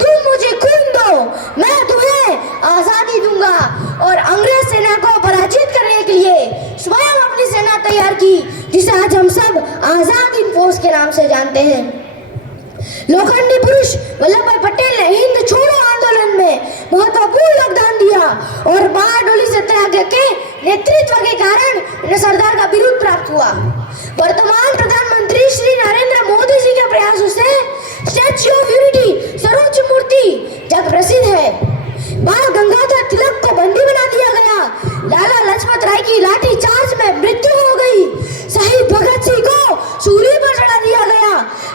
तुम मुझे खून दो, मैं तुम्हें आजादी दूंगा। और अंग्रेज सेना को पराजित करने के लिए स्वयं अपनी सेना तैयार की, जिसे आज हम सब आजाद हिंद फौज के नाम से जानते हैं। लोखंडी पुरुष वल्लभ भाई पटेल ने हिंद छोड़ो आंदोलन में महत्वपूर्ण योगदान दिया और बारडोली सत्याग्रह के नेतृत्व के कारण उन्हें सरदार का बिरुद प्राप्त हुआ। वर्तमान प्रधानमंत्री श्री नरेंद्र मोदी जी के प्रयासों से स्टैच्यू ऑफ यूनिटी सर्वोच्च मूर्ति जग प्रसिद्ध है। बाल गंगाधर तिलक को बंदी बना दिया गया। लाला लाजपत राय की लाठी चार्ज में मृत्यु हो गई। शहीद भगत सिंह को सूली पर चढ़ा दिया गया।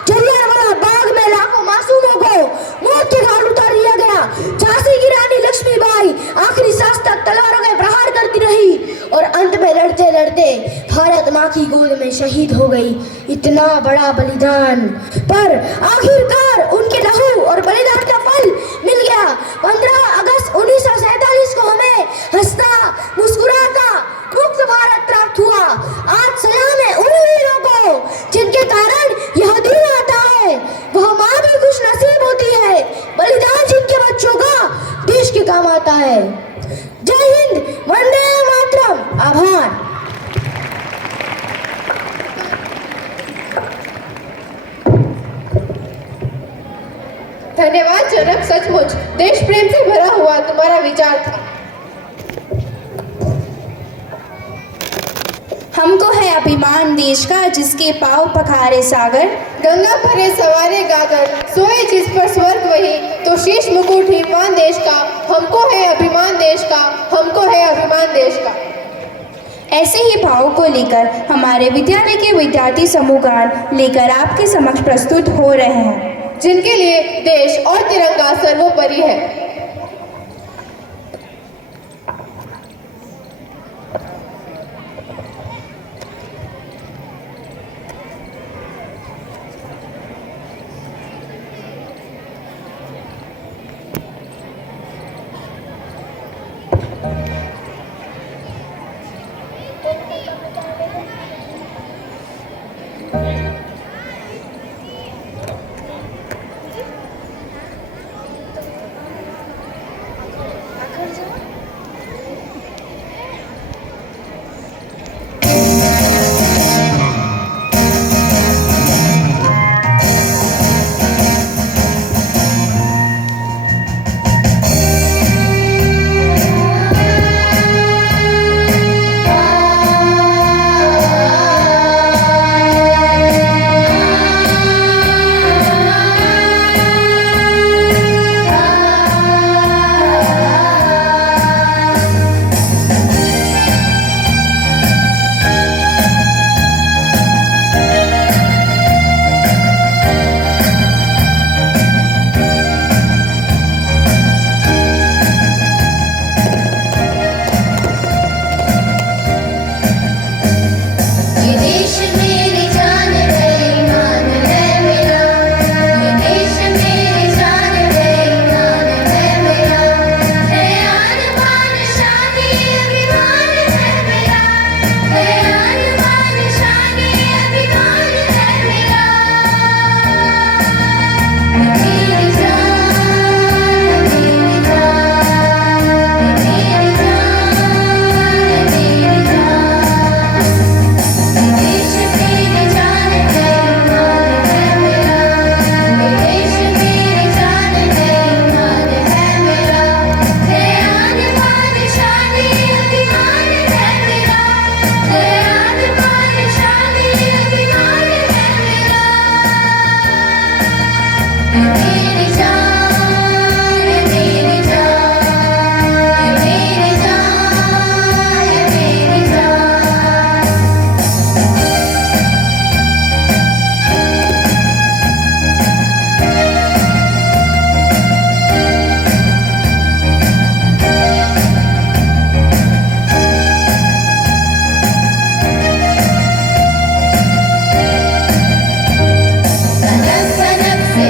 जलियांवाला बाग में लाखों मासूमों को मौत के घाट उतार दिया गया। झांसी की रानी लक्ष्मीबाई आखिरी सांस तक तलवारों के प्रहार करती रही और अंत में लड़ते लड़ते भारत माँ की गोद में शहीद हो गई। इतना बड़ा बलिदान, पर आखिरकार उनके लहू और बलिदान का फल मिल गया। 15 अगस्त 1947 को हमें हंसता मुस्कुराता मुक्त भारत प्राप्त हुआ। आज सलाम है उन वीरों को जिनके कारण यह दिन आता है। वह माँ भी खुश नसीब होती है, बलिदान जिनके बच्चों का देश के काम आता है। जय हिंद, वंदे मातरम। आभार। धन्यवाद जनक, सचमुच देश प्रेम से भरा हुआ तुम्हारा विचार था। हमको है अभिमान देश का जिसके पाँव पखारे सागर। गंगा भरे सवारे गागर, सोए जिस पर स्वर्ग वही, तो शीश मुकुट हिमवान देश का। हमको है अभिमान देश का, हमको है अभिमान देश का। ऐसे ही भावों को लेकर हमारे विद्यालय के विद्यार्थी समूहगान लेकर आपके समक्ष प्रस्तुत हो रहे हैं। जिनके लिए देश और तिरंगा सर्वोपरि है।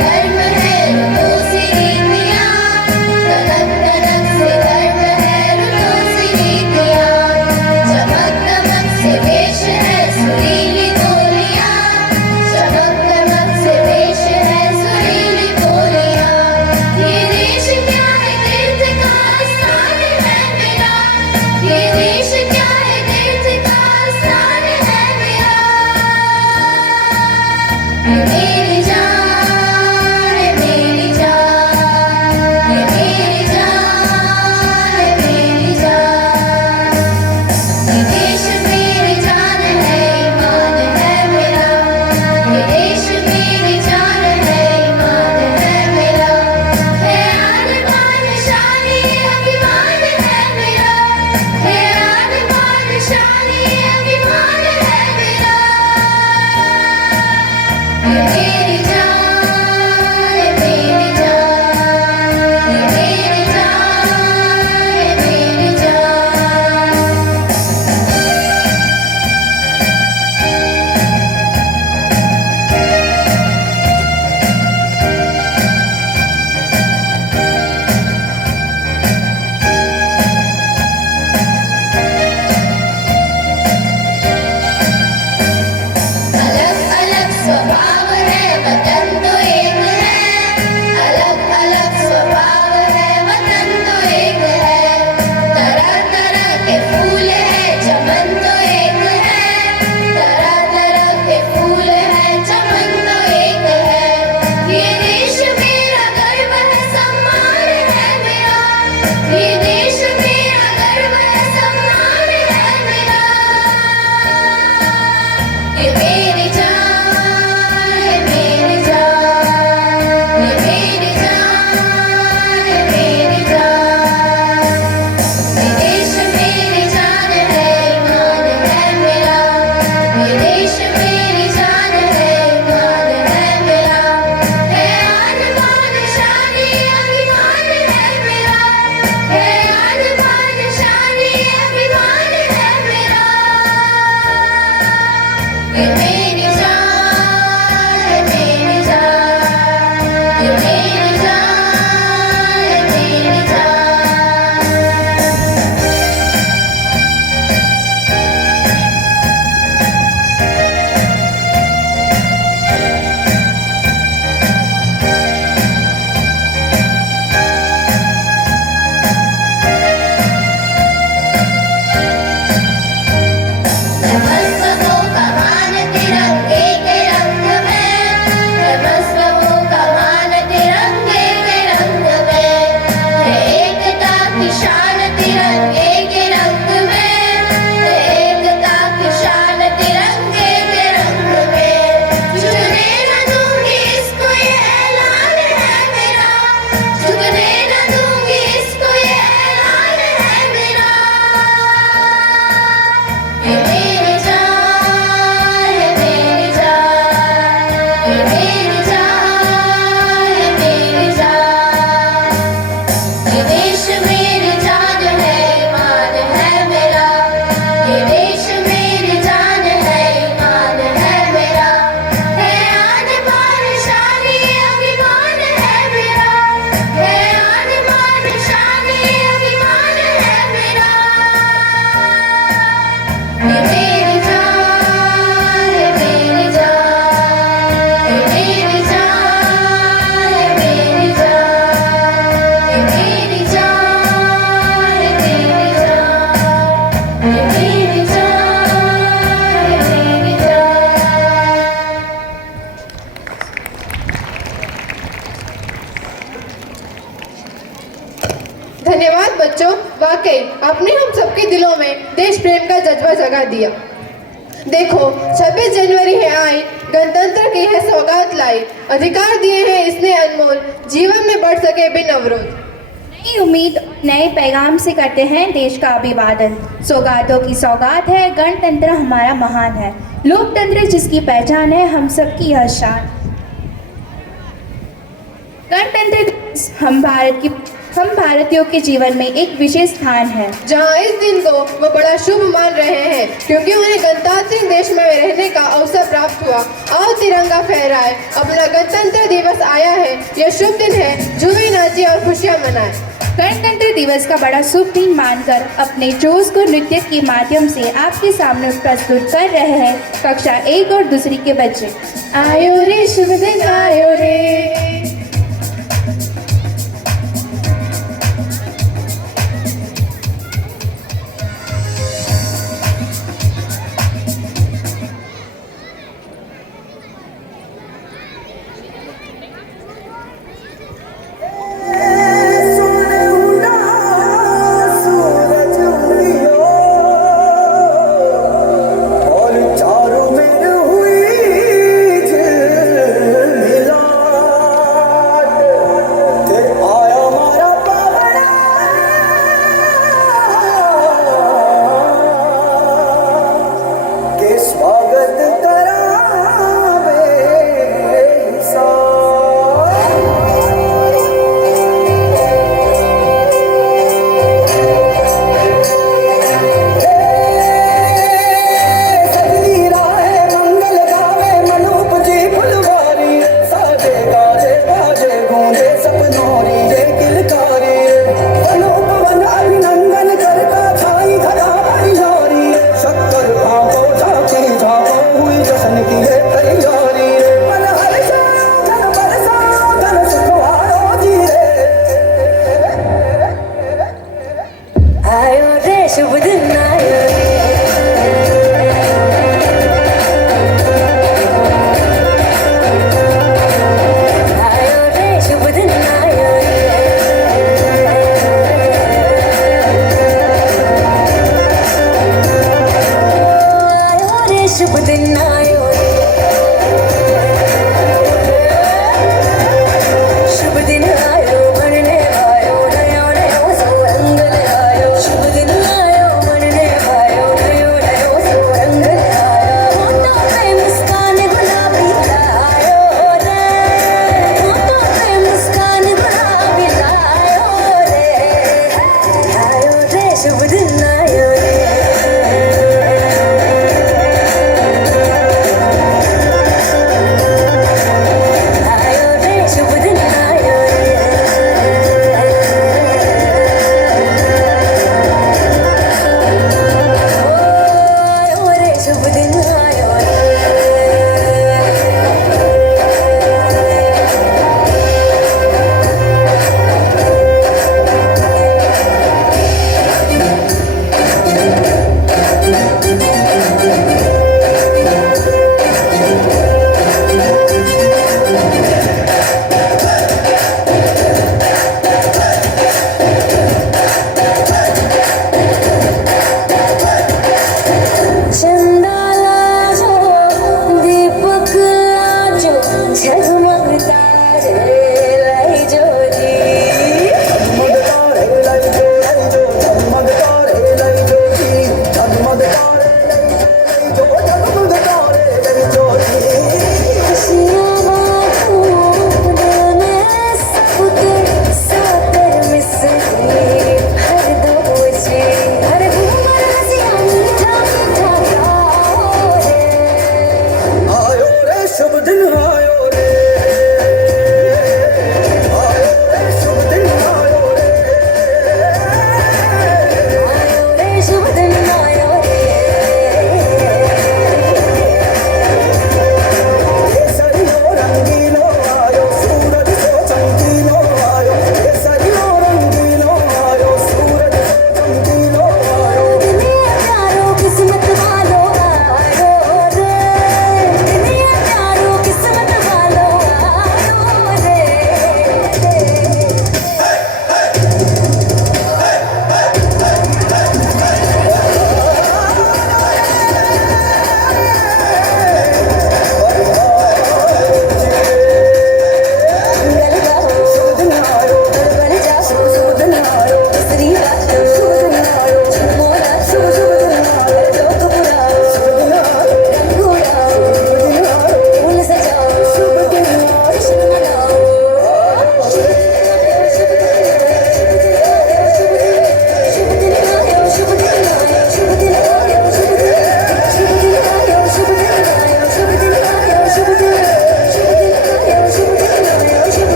धर्म है धन्यवाद बच्चों, वाकई आपने हम सबके दिलों में देश प्रेम का जज्बा जगा दिया। देखो 26 जनवरी है आई, गणतंत्र की है सौगात लाई, अधिकार दिए हैं इसने अनमोल, जीवन में बढ़ सके बिन अवरोध। नई उम्मीद नए पैगाम से करते हैं देश का अभिवादन। सौगातों की सौगात है, गणतंत्र हमारा महान है, लोकतंत्र जिसकी पहचान है, हम सबकी यह शान। गणतंत्र दिवस हम भारतीयों के जीवन में एक विशेष स्थान है, जहाँ इस दिन को वो बड़ा शुभ मान रहे हैं क्योंकि उन्हें गणतांत्रिक देश में रहने का अवसर प्राप्त हुआ। आओ तिरंगा फहराए, अपना गणतंत्र दिवस आया है, यह शुभ दिन है, झूमे नाचे और खुशियाँ मनाए। गणतंत्र दिवस का बड़ा शुभ दिन मानकर अपने जोश को नृत्य के माध्यम से आपके सामने प्रस्तुत कर रहे हैं कक्षा 1 और 2 के बच्चे। आयो रे शुभ दिन आयो रे, और चारों में हुई झिलमिला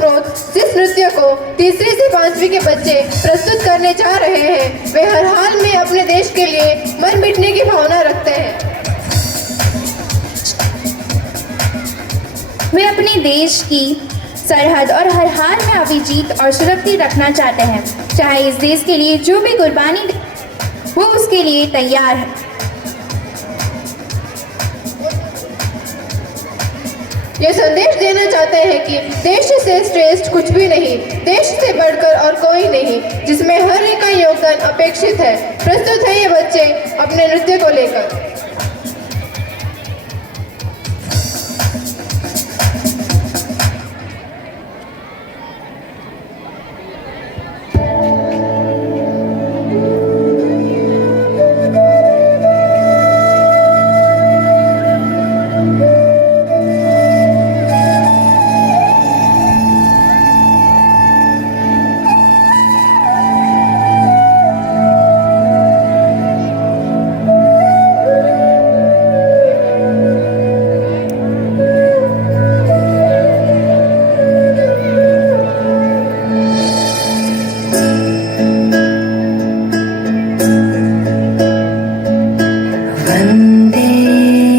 ओतप्रोत जिस नृत्य को तीसरी से 5वीं के बच्चे प्रस्तुत करने जा रहे हैं, वे हर हाल में अपने देश के लिए मर मिटने की भावना रखते हैं। वे अपने देश की सरहद और हर हाल में अभिजीत और सुरक्षित रखना चाहते हैं। चाहे इस देश के लिए जो भी कुर्बानी दे, वो उसके लिए तैयार है। ये संदेश देना चाहते हैं कि देश से श्रेष्ठ कुछ भी नहीं, देश से बढ़कर और कोई नहीं, जिसमें हर एक का योगदान अपेक्षित है। प्रस्तुत है ये बच्चे अपने नृत्य को लेकर। वंदे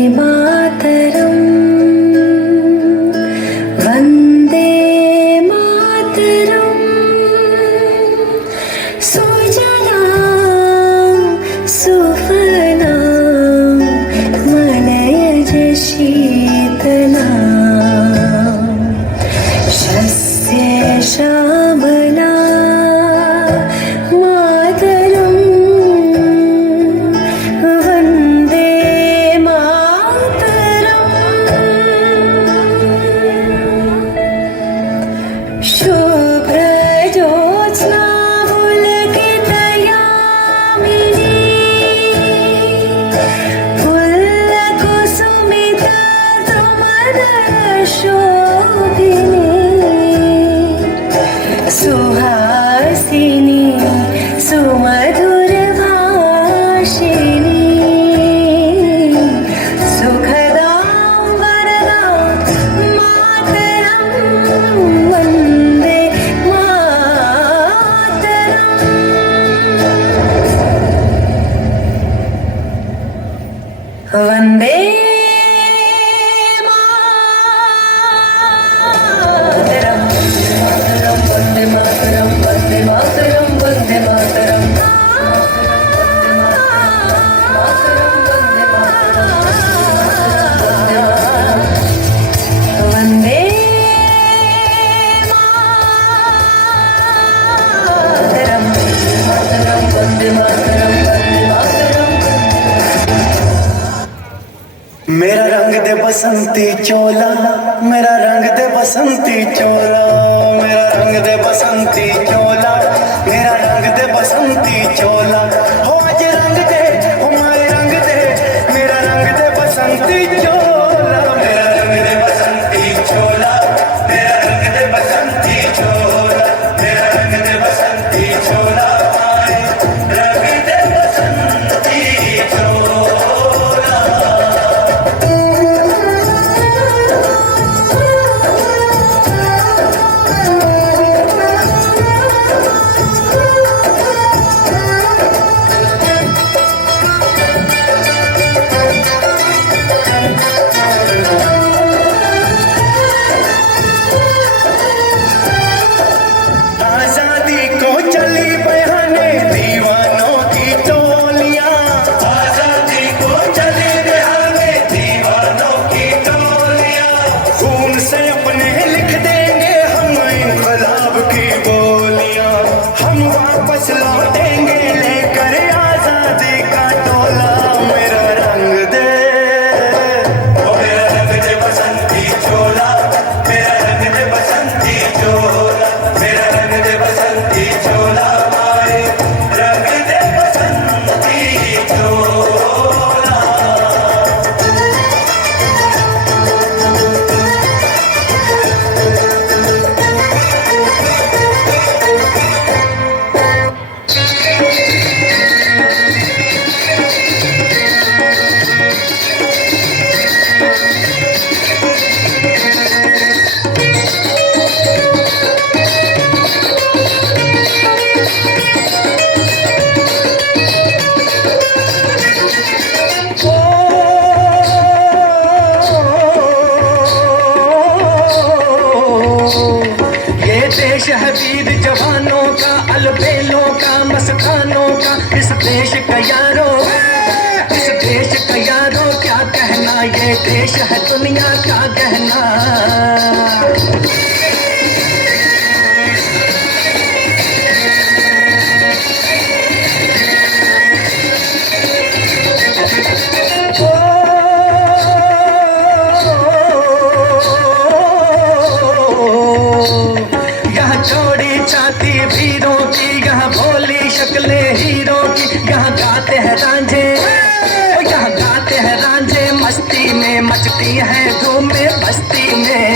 मातरम वंदे मातरम वंदे मातरम वंदे मातरम वंदे मातरम मेरा रंग दे बसंती चोला, मेरा रंग दे बसंती चोला, मेरा रंग दे बसंती चोला, मेरा रंग दे बसंती चोला। हो आज रंग दे, हो मारे रंग दे, मेरा रंग दे बसंती चोला, मेरा रंग दे बसंती चोला, मेरा रंग दे बसंती चोला, मेरा रंग दे बसंती चोला, रंग दे बसंती चोला। आजादी को चली बहाने दीवानों की टोलियां, आजादी को चली बहाने दीवानों की टोलियां, खून से अपने लिख देंगे हम इनकलाब की बोलियां, हम वापस लौटेंगे लेकर आजादी का टोला। मेरा रंग दे, मेरा रंग दे बसंती चोला, मेरा रंग दे बसंती चोला, मेरा रंग दे बसंती चोला, माए रंग दे बसंती चोला। का मस्तानों का इस देश का यारो, इस देश का यारो क्या कहना, ये देश है दुनिया का गहना। यहाँ चौड़ी छाती वीरों की, यहाँ भोली शक्लें हीरों की, यहाँ गाते हैं रांझे, यहाँ गाते हैं रांझे मस्ती में, मचती है धूम में बस्ती में।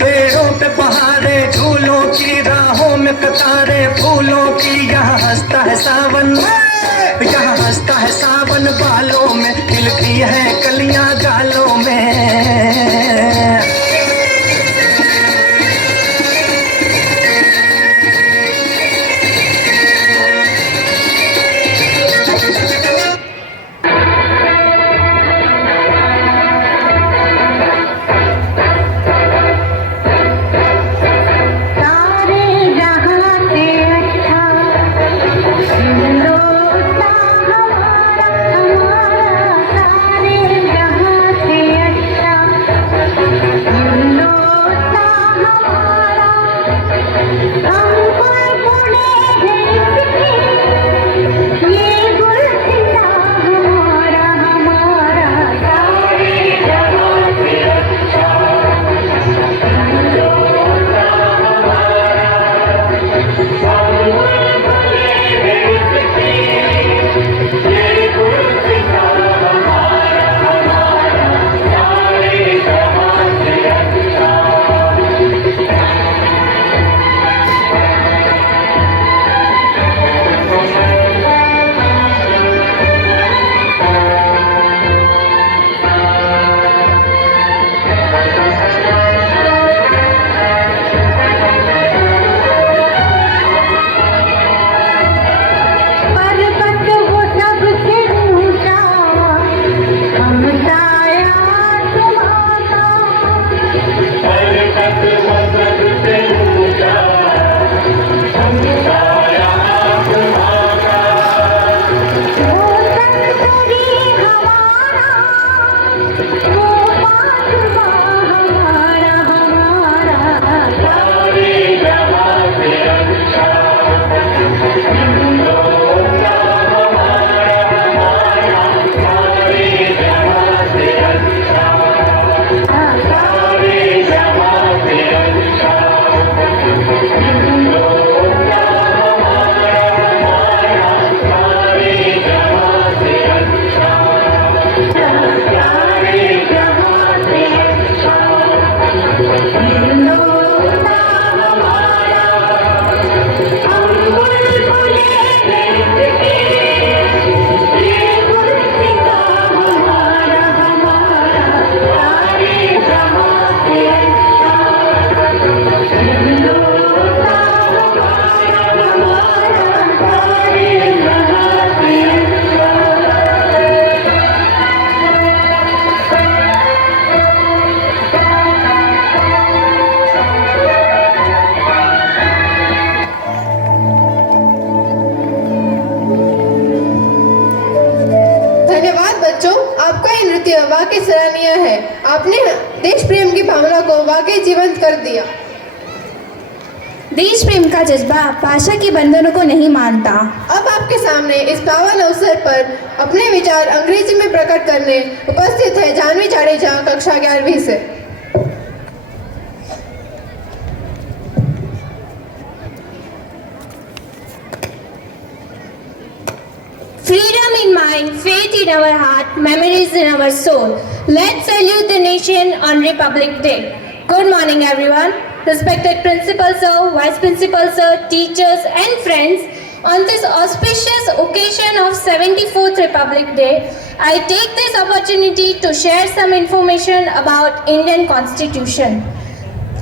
पेड़ों पे बहारे झूलों की, राहों में कतारे फूलों की, यहाँ हंसता है सावन, यहाँ हंसता है सावन बालों में, खिलती है कलियां गालों में। वाकई सराहनीय है। आपने देश प्रेम की भावना को वाकई जीवंत कर दिया। देश प्रेम का जज्बा भाषा के बंधनों को नहीं मानता। अब आपके सामने इस पावन अवसर पर अपने विचार अंग्रेजी में प्रकट करने उपस्थित है जानवी जाडेजा, कक्षा 11वीं से। Freedom in mind, faith in our heart, memories in our soul. Let's salute the nation on Republic Day. Good morning, everyone. Respected Principal Sir, Vice Principal Sir, teachers and friends, on this auspicious occasion of 74th Republic Day, I take this opportunity to share some information about Indian Constitution.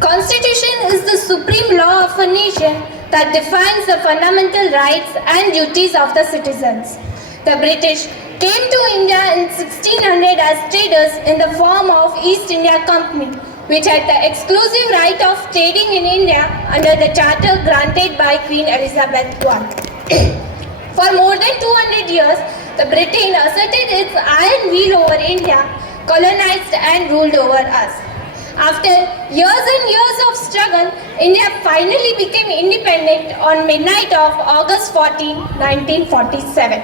Constitution is the supreme law of a nation that defines the fundamental rights and duties of the citizens. The British came to India in 1600 as traders in the form of East India Company, which had the exclusive right of trading in India under the charter granted by Queen Elizabeth I. For more than 200 years, the Britain asserted its iron wheel over India, colonized and ruled over us. After years and years of struggle, India finally became independent on midnight of August 14, 1947.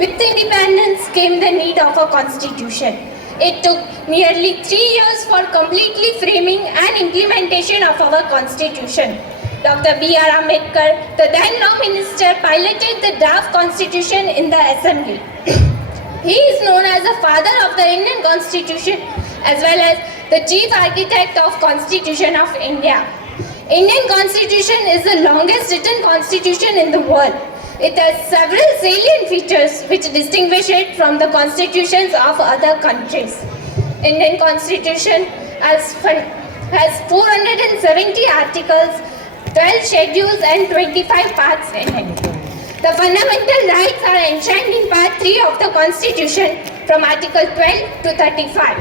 With independence came the need of a constitution. It took nearly 3 years for completely framing and implementation of our constitution. Dr. B.R. Ambedkar, the then law minister, piloted the draft constitution in the assembly. He is known as the father of the Indian constitution as well as the chief architect of Constitution of India. Indian constitution is the longest written constitution in the world. It has several salient features which distinguish it from the constitutions of other countries. Indian constitution has 470 articles, 12 schedules and 25 parts in it. The fundamental rights are enshrined in Part 3 of the Constitution from Article 12 to 35.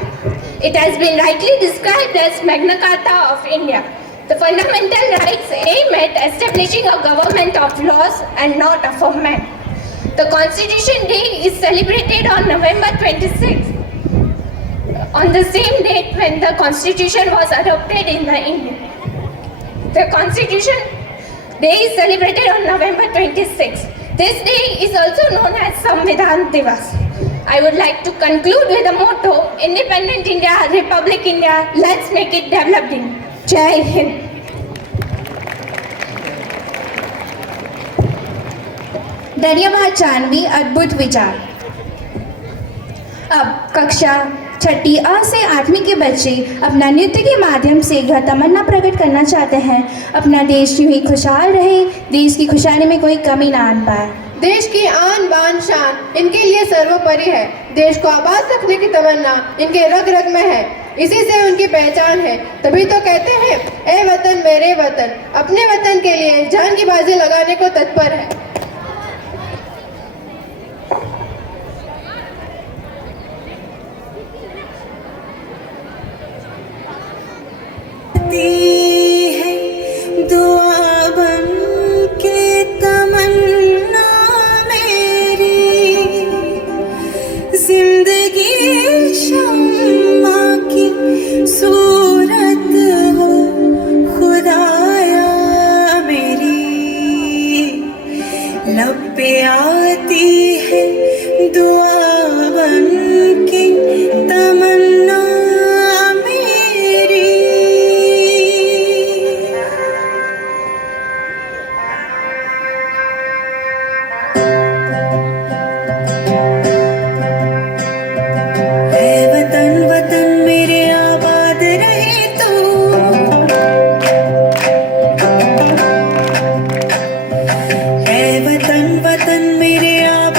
It has been rightly described as Magna Carta of India. The fundamental rights aim at establishing a government of laws and not of a man. The Constitution Day is celebrated on November 26th, on the same date when the Constitution was adopted in India. The Constitution Day is celebrated on November 26th. This day is also known as Samvidhan Divas. I would like to conclude with the motto, Independent India, Republic India, let's make it developed India. Jai Hind. Dariyabad Janvi अद्भुत विचार। अब कक्षा 6ठी अ से 8वीं के बच्चे अपना नृत्य के माध्यम से यह तमन्ना प्रकट करना चाहते हैं, अपना देश यूं ही खुशहाल रहे, देश की खुशहाली में कोई कमी ना आन पाए। देश की आन बान शान इनके लिए सर्वोपरि है। देश को आबाद रखने की तमन्ना इनके रग रग में है, इसी से उनकी पहचान है। तभी तो कहते हैं, ए वतन मेरे वतन, अपने वतन के लिए जान की बाजी लगाने को तत्पर है। दुआ बन के तमन्ना मेरी, जिंदगी शम्मा की सूरत हो खुदाया मेरी, लब पे आती है दुआ बन के तमन्ना वतन मेरे आप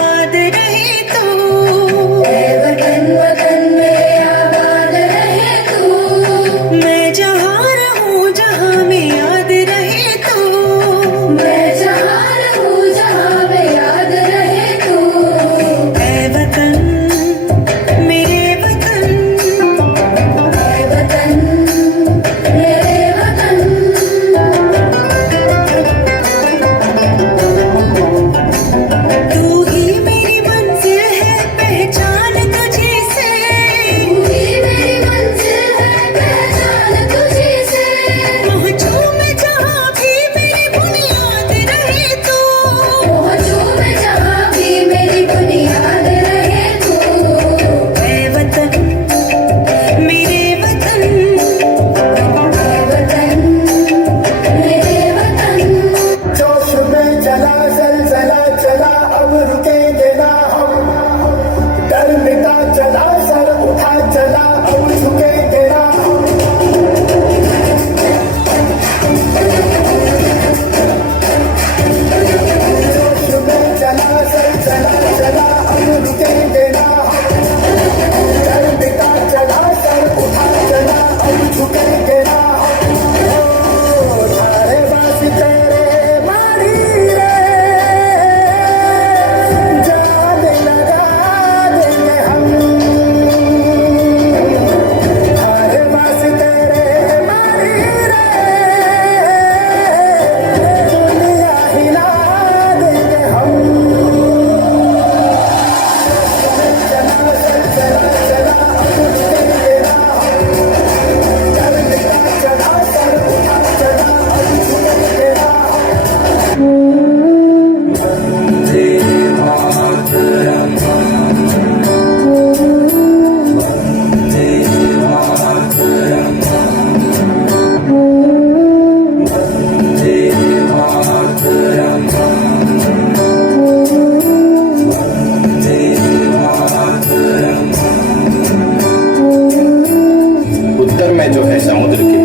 उत्तर में जो है समुद्र के,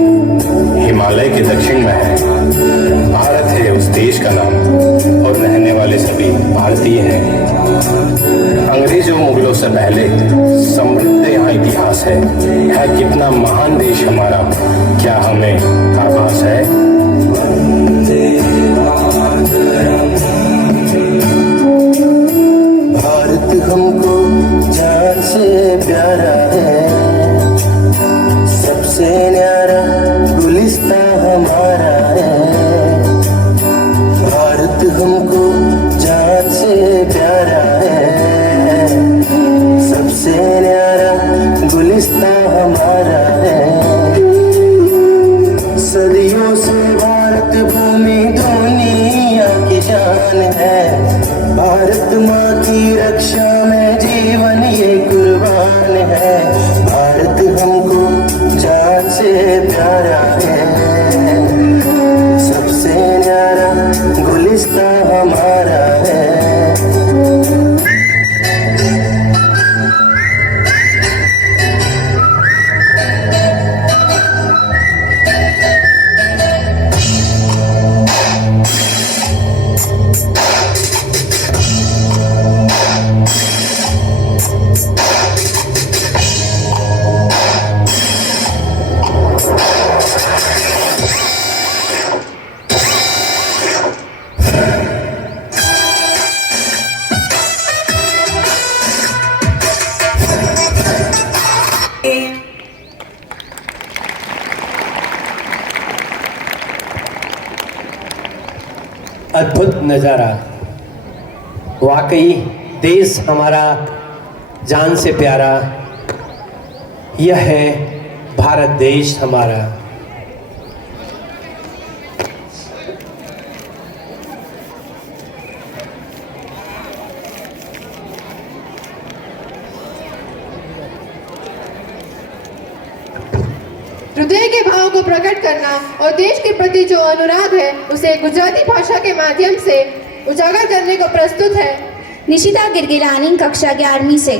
हिमालय के दक्षिण में है, भारत है उस देश का नाम और रहने वाले सभी भारतीय हैं। अंग्रेजों मुगलों से पहले समृद्ध यहाँ इतिहास है कितना महान देश हमारा, क्या हमें आभास है? भारत हमको जान से प्यारा है, सबसे न्यारा गुलिस्ता हमारा है। भारत हमको जान से प्यारा है, सबसे न्यारा गुलिस्ता हमारा है। सदियों से भारत भूमि दुनिया की शान है, भारत माँ की रक्षा में जीवन ये कुर्बान है। भारत हमको जान से प्यारा है, सबसे न्यारा गुलिस्ता हमारा है। अद्भुत नज़ारा, वाकई देश हमारा जान से प्यारा, यह है भारत देश हमारा। हृदय के भाव को प्रकट करना और देश के प्रति जो अनुराग है उसे गुजराती भाषा के माध्यम से उजागर करने को प्रस्तुत है निशिता गिरगिलानी, कक्षा 11वीं से।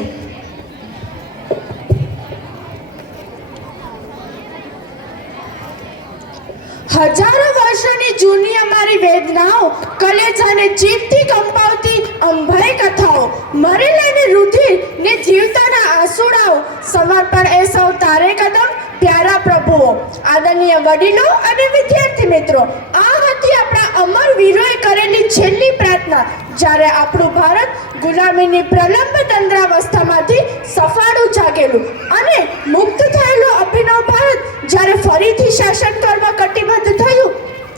હજારો વર્ષોની જૂની અમારી વેદનાઓ, કલેજાને ચીરથી કંપાવતી અંભય કથાઓ, મરેલાને રુધિર ને જીવતાના આંસુડાઓ, સમર્પણ એ સૌ તારે કદમ પ્યારા પ્રભુઓ, આદરણીય વડીલો અને વિદ્યાર્થી મિત્રો, આ હતી આપણા અમર વીરોએ કરેલી છેલ્લી પ્રાર્થના, જ્યારે આપણું ભારત ગુલામીની પ્રલંબ તંદ્રાવસ્થામાંથી સફાળું જાગેલું અને મુક્ત થયેલું અભિનવ ભારત જ્યારે ફરીથી શાસન કરવા કટિબદ્ધ થયું,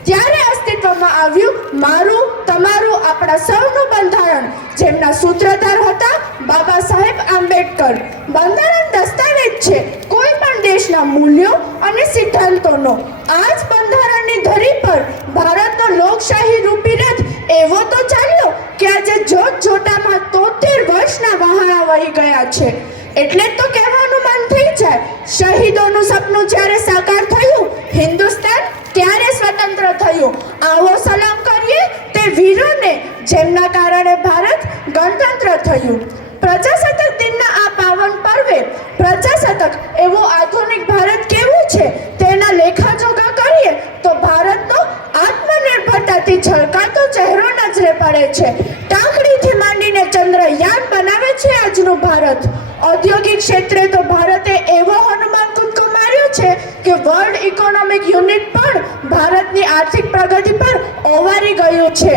ત્યારે અસ્તિત્વમાં આવ્યું મારું તમારું આપણા સૌનું બંધારણ, જેમના સૂત્રધાર હતા બાબા સાહેબ આંબેડકર। બંધારણ દસ્તાવેજ છે કોઈ પણ દેશના મૂલ્યો અને સિદ્ધાંતોનો। આ જ બંધારણની ધરી પર ભારતનો લોકશાહી રૂપી રથ એવો તો ચાલ્યો કે આજે જોત જોતામાં 73 વર્ષના વહાણા વહી ગયા છે। એટલે જ તો કહેવાનું મન થઈ જાય, શહીદોનું સપનું જ્યારે સાકાર થયું, હિન્દુસ્તાન ત્યારે સ્વતંત્ર થયું। આવો સલામ કરીએ તે વીરોને જેમના કારણે ભારત ગણતંત્ર થયું। પ્રજાસત્તાક દિનના આ પાવન પર્વે પ્રજાસત્તાક એવું આધુનિક ભારત કેવું છે તેના લેખાજોખા કરીએ તો ભારતનો આત્મનિર્ભરતાથી ઝળકાતો ચહેરો નજરે પડે છે। ટાંકડીથી માંડીને ચંદ્રયાન બનાવે છે આજનું ભારત। ઔદ્યોગિક ક્ષેત્રે તો ભારતે એવો હનુમાન કૂદકો માર્યો છે કે વર્લ્ડ ઇકોનોમિક યુનિટ પણ ભારતની આર્થિક પ્રગતિ પર ઓવારી ગયું છે।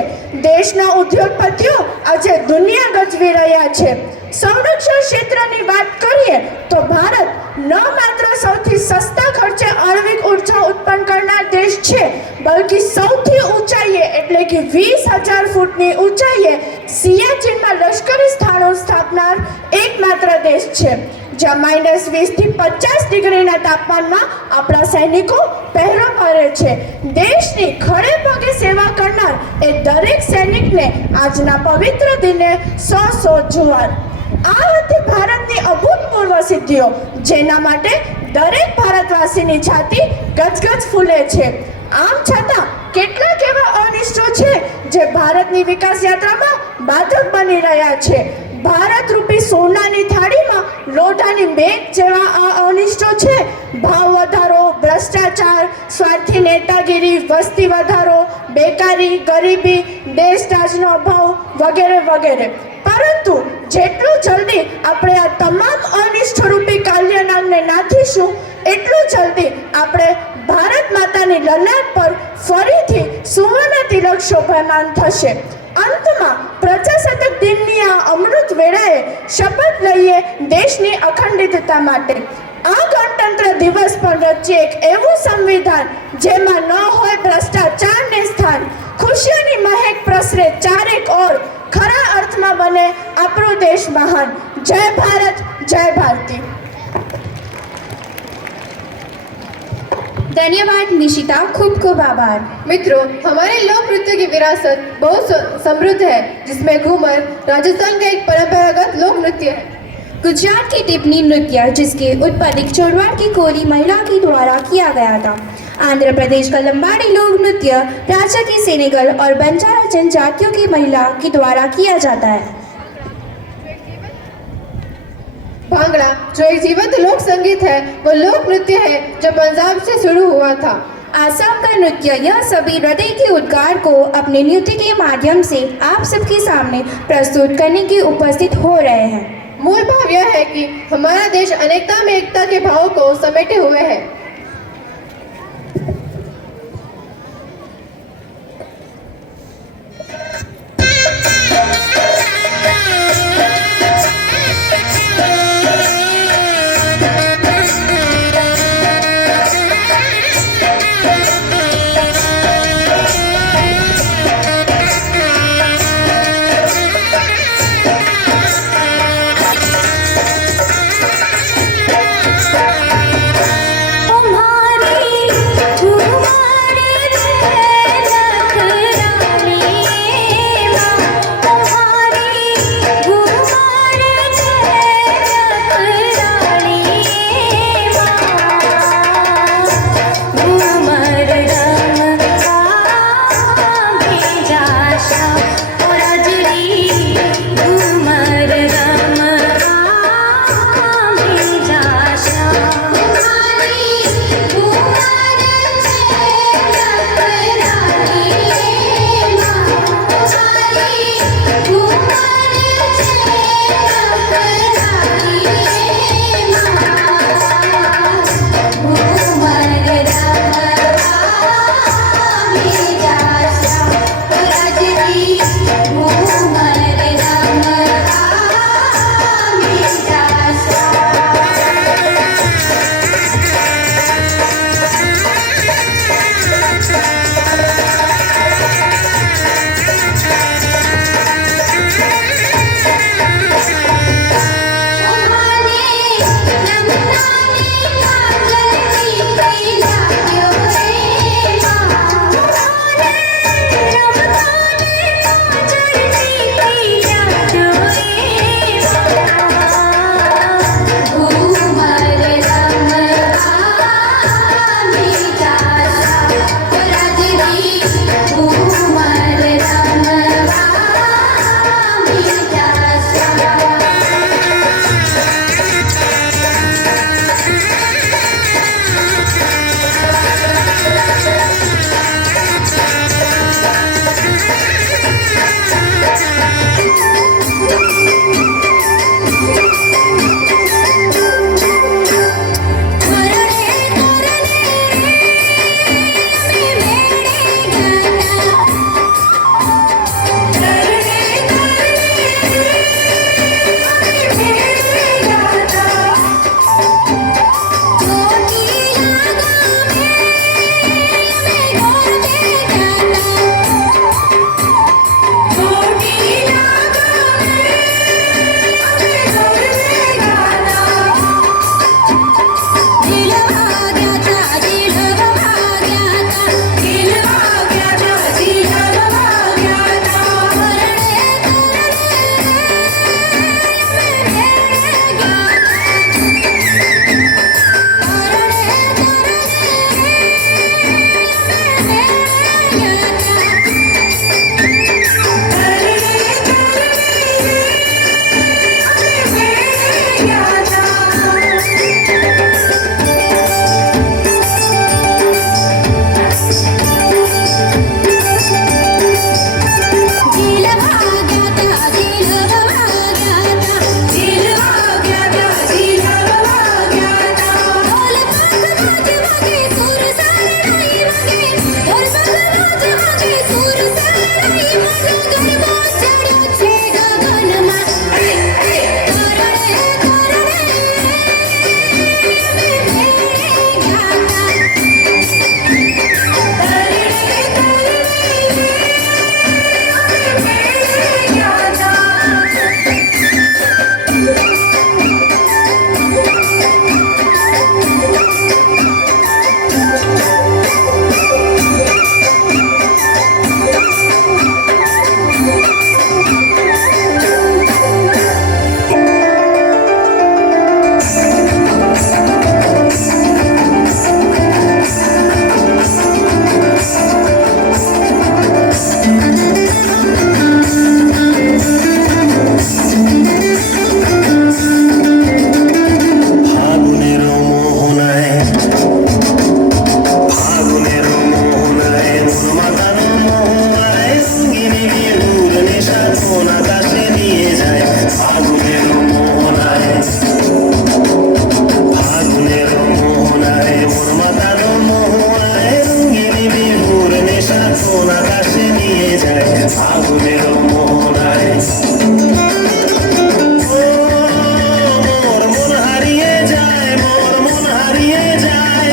દેશના ઉદ્યોગપતિઓ આજે દુનિયા ગજવી રહ્યા છે। સંરક્ષણ ક્ષેત્રની વાત કરીએ તો ભારત ન માત્ર સૌથી સસ્તા ખર્ચે આણ્વિક ઉર્જા ઉત્પન્ન કરનાર દેશ છે, બલ્કि સૌથી ઊંચાઈએ એટલે કે 20,000 ફૂટની ઊંચાઈએ સિયાચીનમાં લશ્કરી સ્થાનો સ્થાપનાર એકમાત્ર દેશ છે। જ્યાં -20 થી 50 ડિગ્રીના તાપમાનમાં આપણા સૈનિકો પહેરો કરે છે. દેશની ખડે પગે સેવા કરનાર એ દરેક સૈનિકને આજના પવિત્ર દિને 100 જુવાર. આ હતી ભારતની અભૂતપૂર્વ સિદ્ધિઓ, જેના માટે દરેક ભારતવાસીની છાતી ગજગજ ફૂલે છે. આમ છતાં કેટલાક એવા અનિષ્ટો છે જે ભારતની વિકાસ યાત્રામાં બાધક બની રહ્યા છે. ભારત રૂપી સોનાની થાળીમાં લોઢાની મેઘ જેવા આ અનિષ્ટો છે. ભાવ વધારો, ભ્રષ્ટાચાર, સ્વાર્થી નેતાગીરી, વસ્તી વધારો, બેકારી, ગરીબી, દેશરાજનો અભાવ વગેરે વગેરે. પરંતુ જેટલું જલ્દી આપણે આ તમામ અનિષ્ટ રૂપી કાલ્યનાગને નાથીશું, એટલું જલ્દી આપણે ભારત માતાની લલાટ પર ફરીથી સુવર્ણ તિલક શોભાયમાન થશે. અંતમાં પ્રજાસત્તાક દિનની આ અમૃત વેળાએ શપથ લઈએ દેશની અખંડિતતા માટે. આ ગણતંત્ર દિવસ પર રચીએ એક એવું સંવિધાન જેમાં ન હોય ભ્રષ્ટાચારને સ્થાન. ખુશીઓની મહેક પ્રસરે ચારેક ઓર, ખરા અર્થમાં બને આપણો દેશ મહાન. જય ભારત, જય ભારતી. धन्यवाद निशिता, खूब खूब आभार. मित्रों, हमारे लोक नृत्य की विरासत बहुत समृद्ध है, जिसमें घूमर राजस्थान का एक परंपरागत लोक नृत्य है. गुजरात की टिप्पणी नृत्य, जिसकी उत्पत्ति छोड़वाड़ की कोली महिला के द्वारा किया गया था. आंध्र प्रदेश का लंबाड़ी लोक नृत्य राजा की सेनेगल और बंजारा जनजातियों की महिला के द्वारा किया जाता है. भांगड़ा, जो एक जीवंत लोक संगीत है, वो लोक नृत्य है जो पंजाब से शुरू हुआ था. आसाम का नृत्य यह सभी हृदय के उद्गार को अपने नृत्य के माध्यम से आप सबके सामने प्रस्तुत करने के उपस्थित हो रहे हैं. मूल भाव यह है कि हमारा देश अनेकता में एकता के भाव को समेटे हुए है. मेरो मोहन आए मोर मन हारिए जाए मोर मन हारिए जाए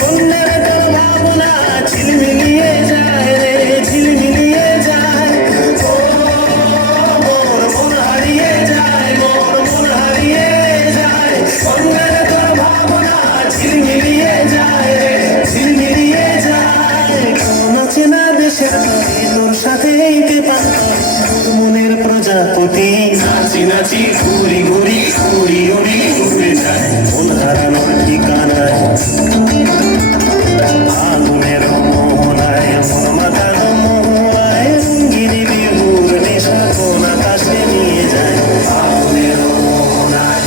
सुंदर तो भावना झिलमिलिए जाए रे झिलमिलिए जाए मोर मन हारिए जाए मोर मन हारिए जाए सुंदर तो भावना झिलमिलिए जाए रे झिलमिलिए जाए চেনা দেশের তোর সাথে মনের প্রজাপতি নাচি নাচি ঘুরি ঘুরি ঘুরি উড়ি ঘুরে যায় মন হারানোর ঠিকানায় আগুনের মোহনায় মন মাতানো মোহনায় রঙ্গিনী বিহুর নেশা কোন আকাশে নিয়ে যায় আগুনের মোহনায়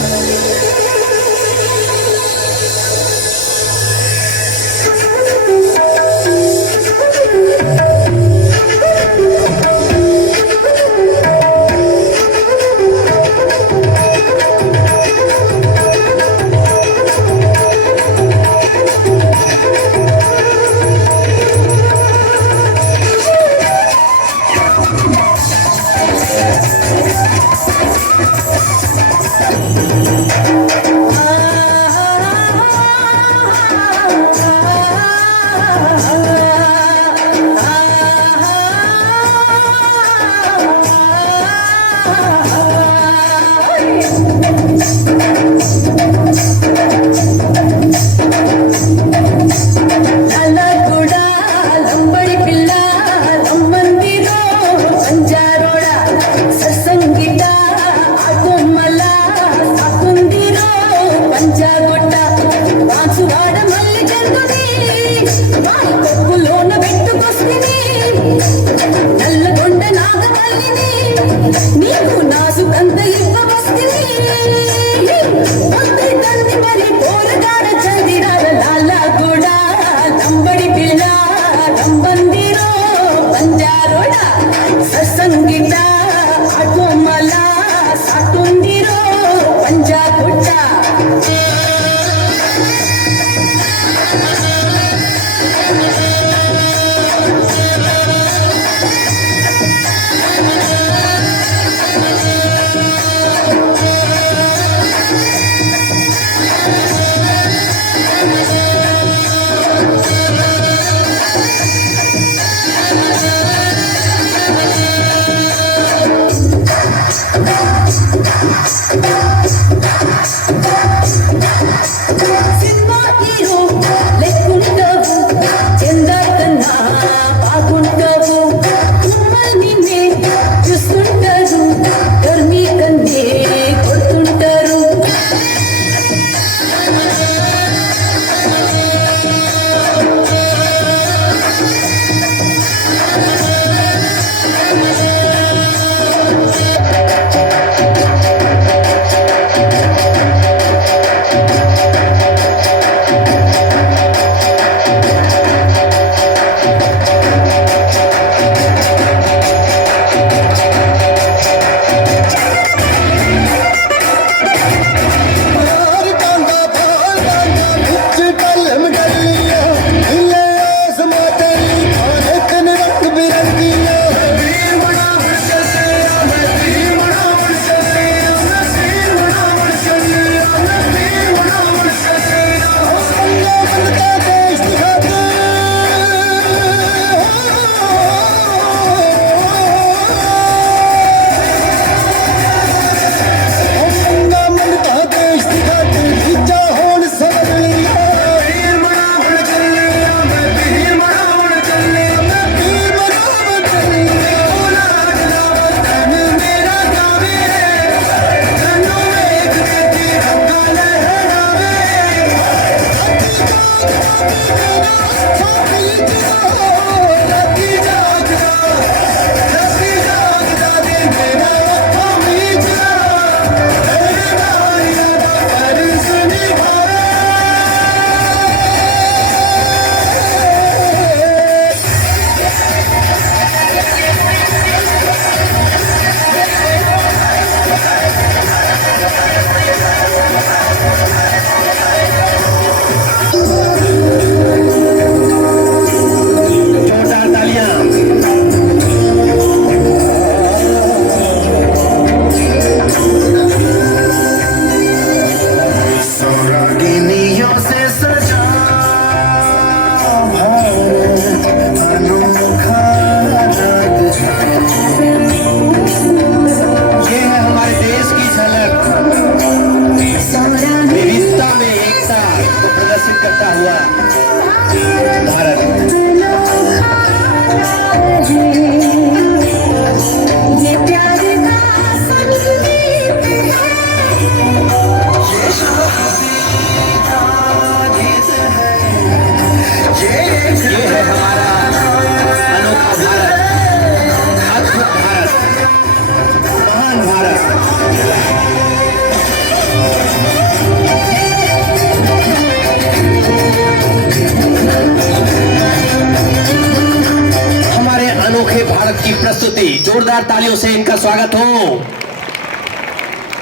जोरदार तालियों से इनका स्वागत हो।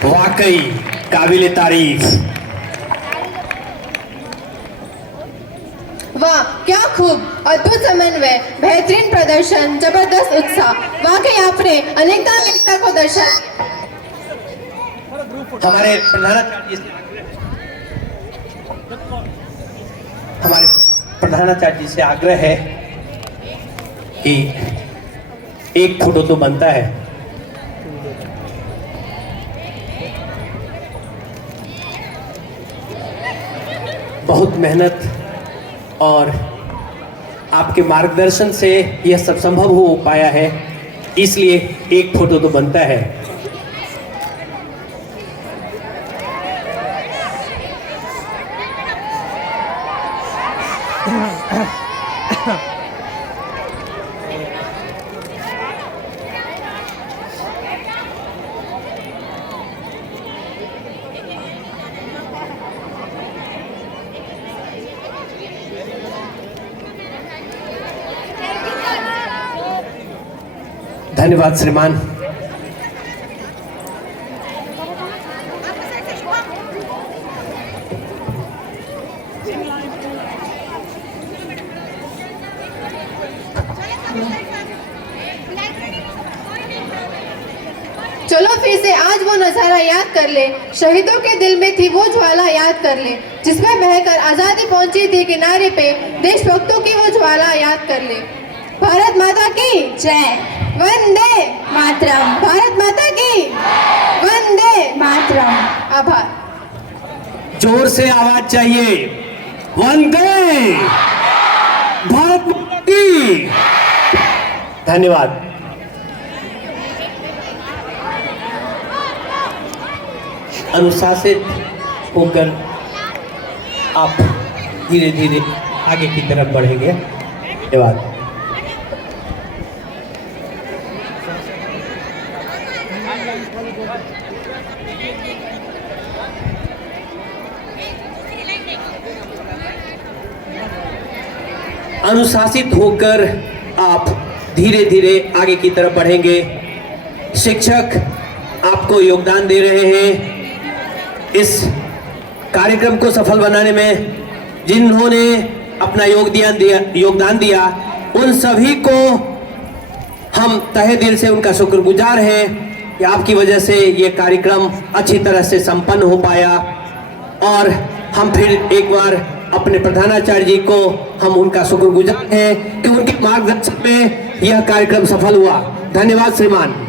वाकई काबिले तारीफ। वाह क्या खूब, अद्भुत समन्वय, बेहतरीन प्रदर्शन, जबरदस्त उत्साह। वाकई आपने अनेकता में एकता को दर्शाया। हमारे प्रधानाचार्य जी से आग्रह है कि एक फोटो तो बनता है। बहुत मेहनत और आपके मार्गदर्शन से यह सब संभव हो पाया है, इसलिए एक फोटो तो बनता है। धन्यवाद श्रीमान। चलो फिर से आज वो नजारा याद कर ले, शहीदों के दिल में थी वो ज्वाला याद कर ले, जिसमें बहकर आजादी पहुंची थी किनारे पे, देशभक्तों की वो ज्वाला याद कर ले। भारत माता की जय। वंदे मातरम। भारत माता की वंदे मातरम। आभार। जोर से आवाज चाहिए। वंदे भारत माता की। धन्यवाद। अनुशासित होकर आप धीरे धीरे आगे की तरफ बढ़ेंगे। धन्यवाद। अनुशासित होकर आप धीरे धीरे आगे की तरफ बढ़ेंगे। शिक्षक आपको योगदान दे रहे हैं। इस कार्यक्रम को सफल बनाने में जिन्होंने अपना योगदान दिया उन सभी को हम तहे दिल से उनका शुक्रगुजार हैं कि आपकी वजह से ये कार्यक्रम अच्छी तरह से संपन्न हो पाया। और हम फिर एक बार अपने प्रधानाचार्य जी को हम उनका शुक्रगुजार हैं कि उनके मार्गदर्शन में यह कार्यक्रम सफल हुआ। धन्यवाद श्रीमान।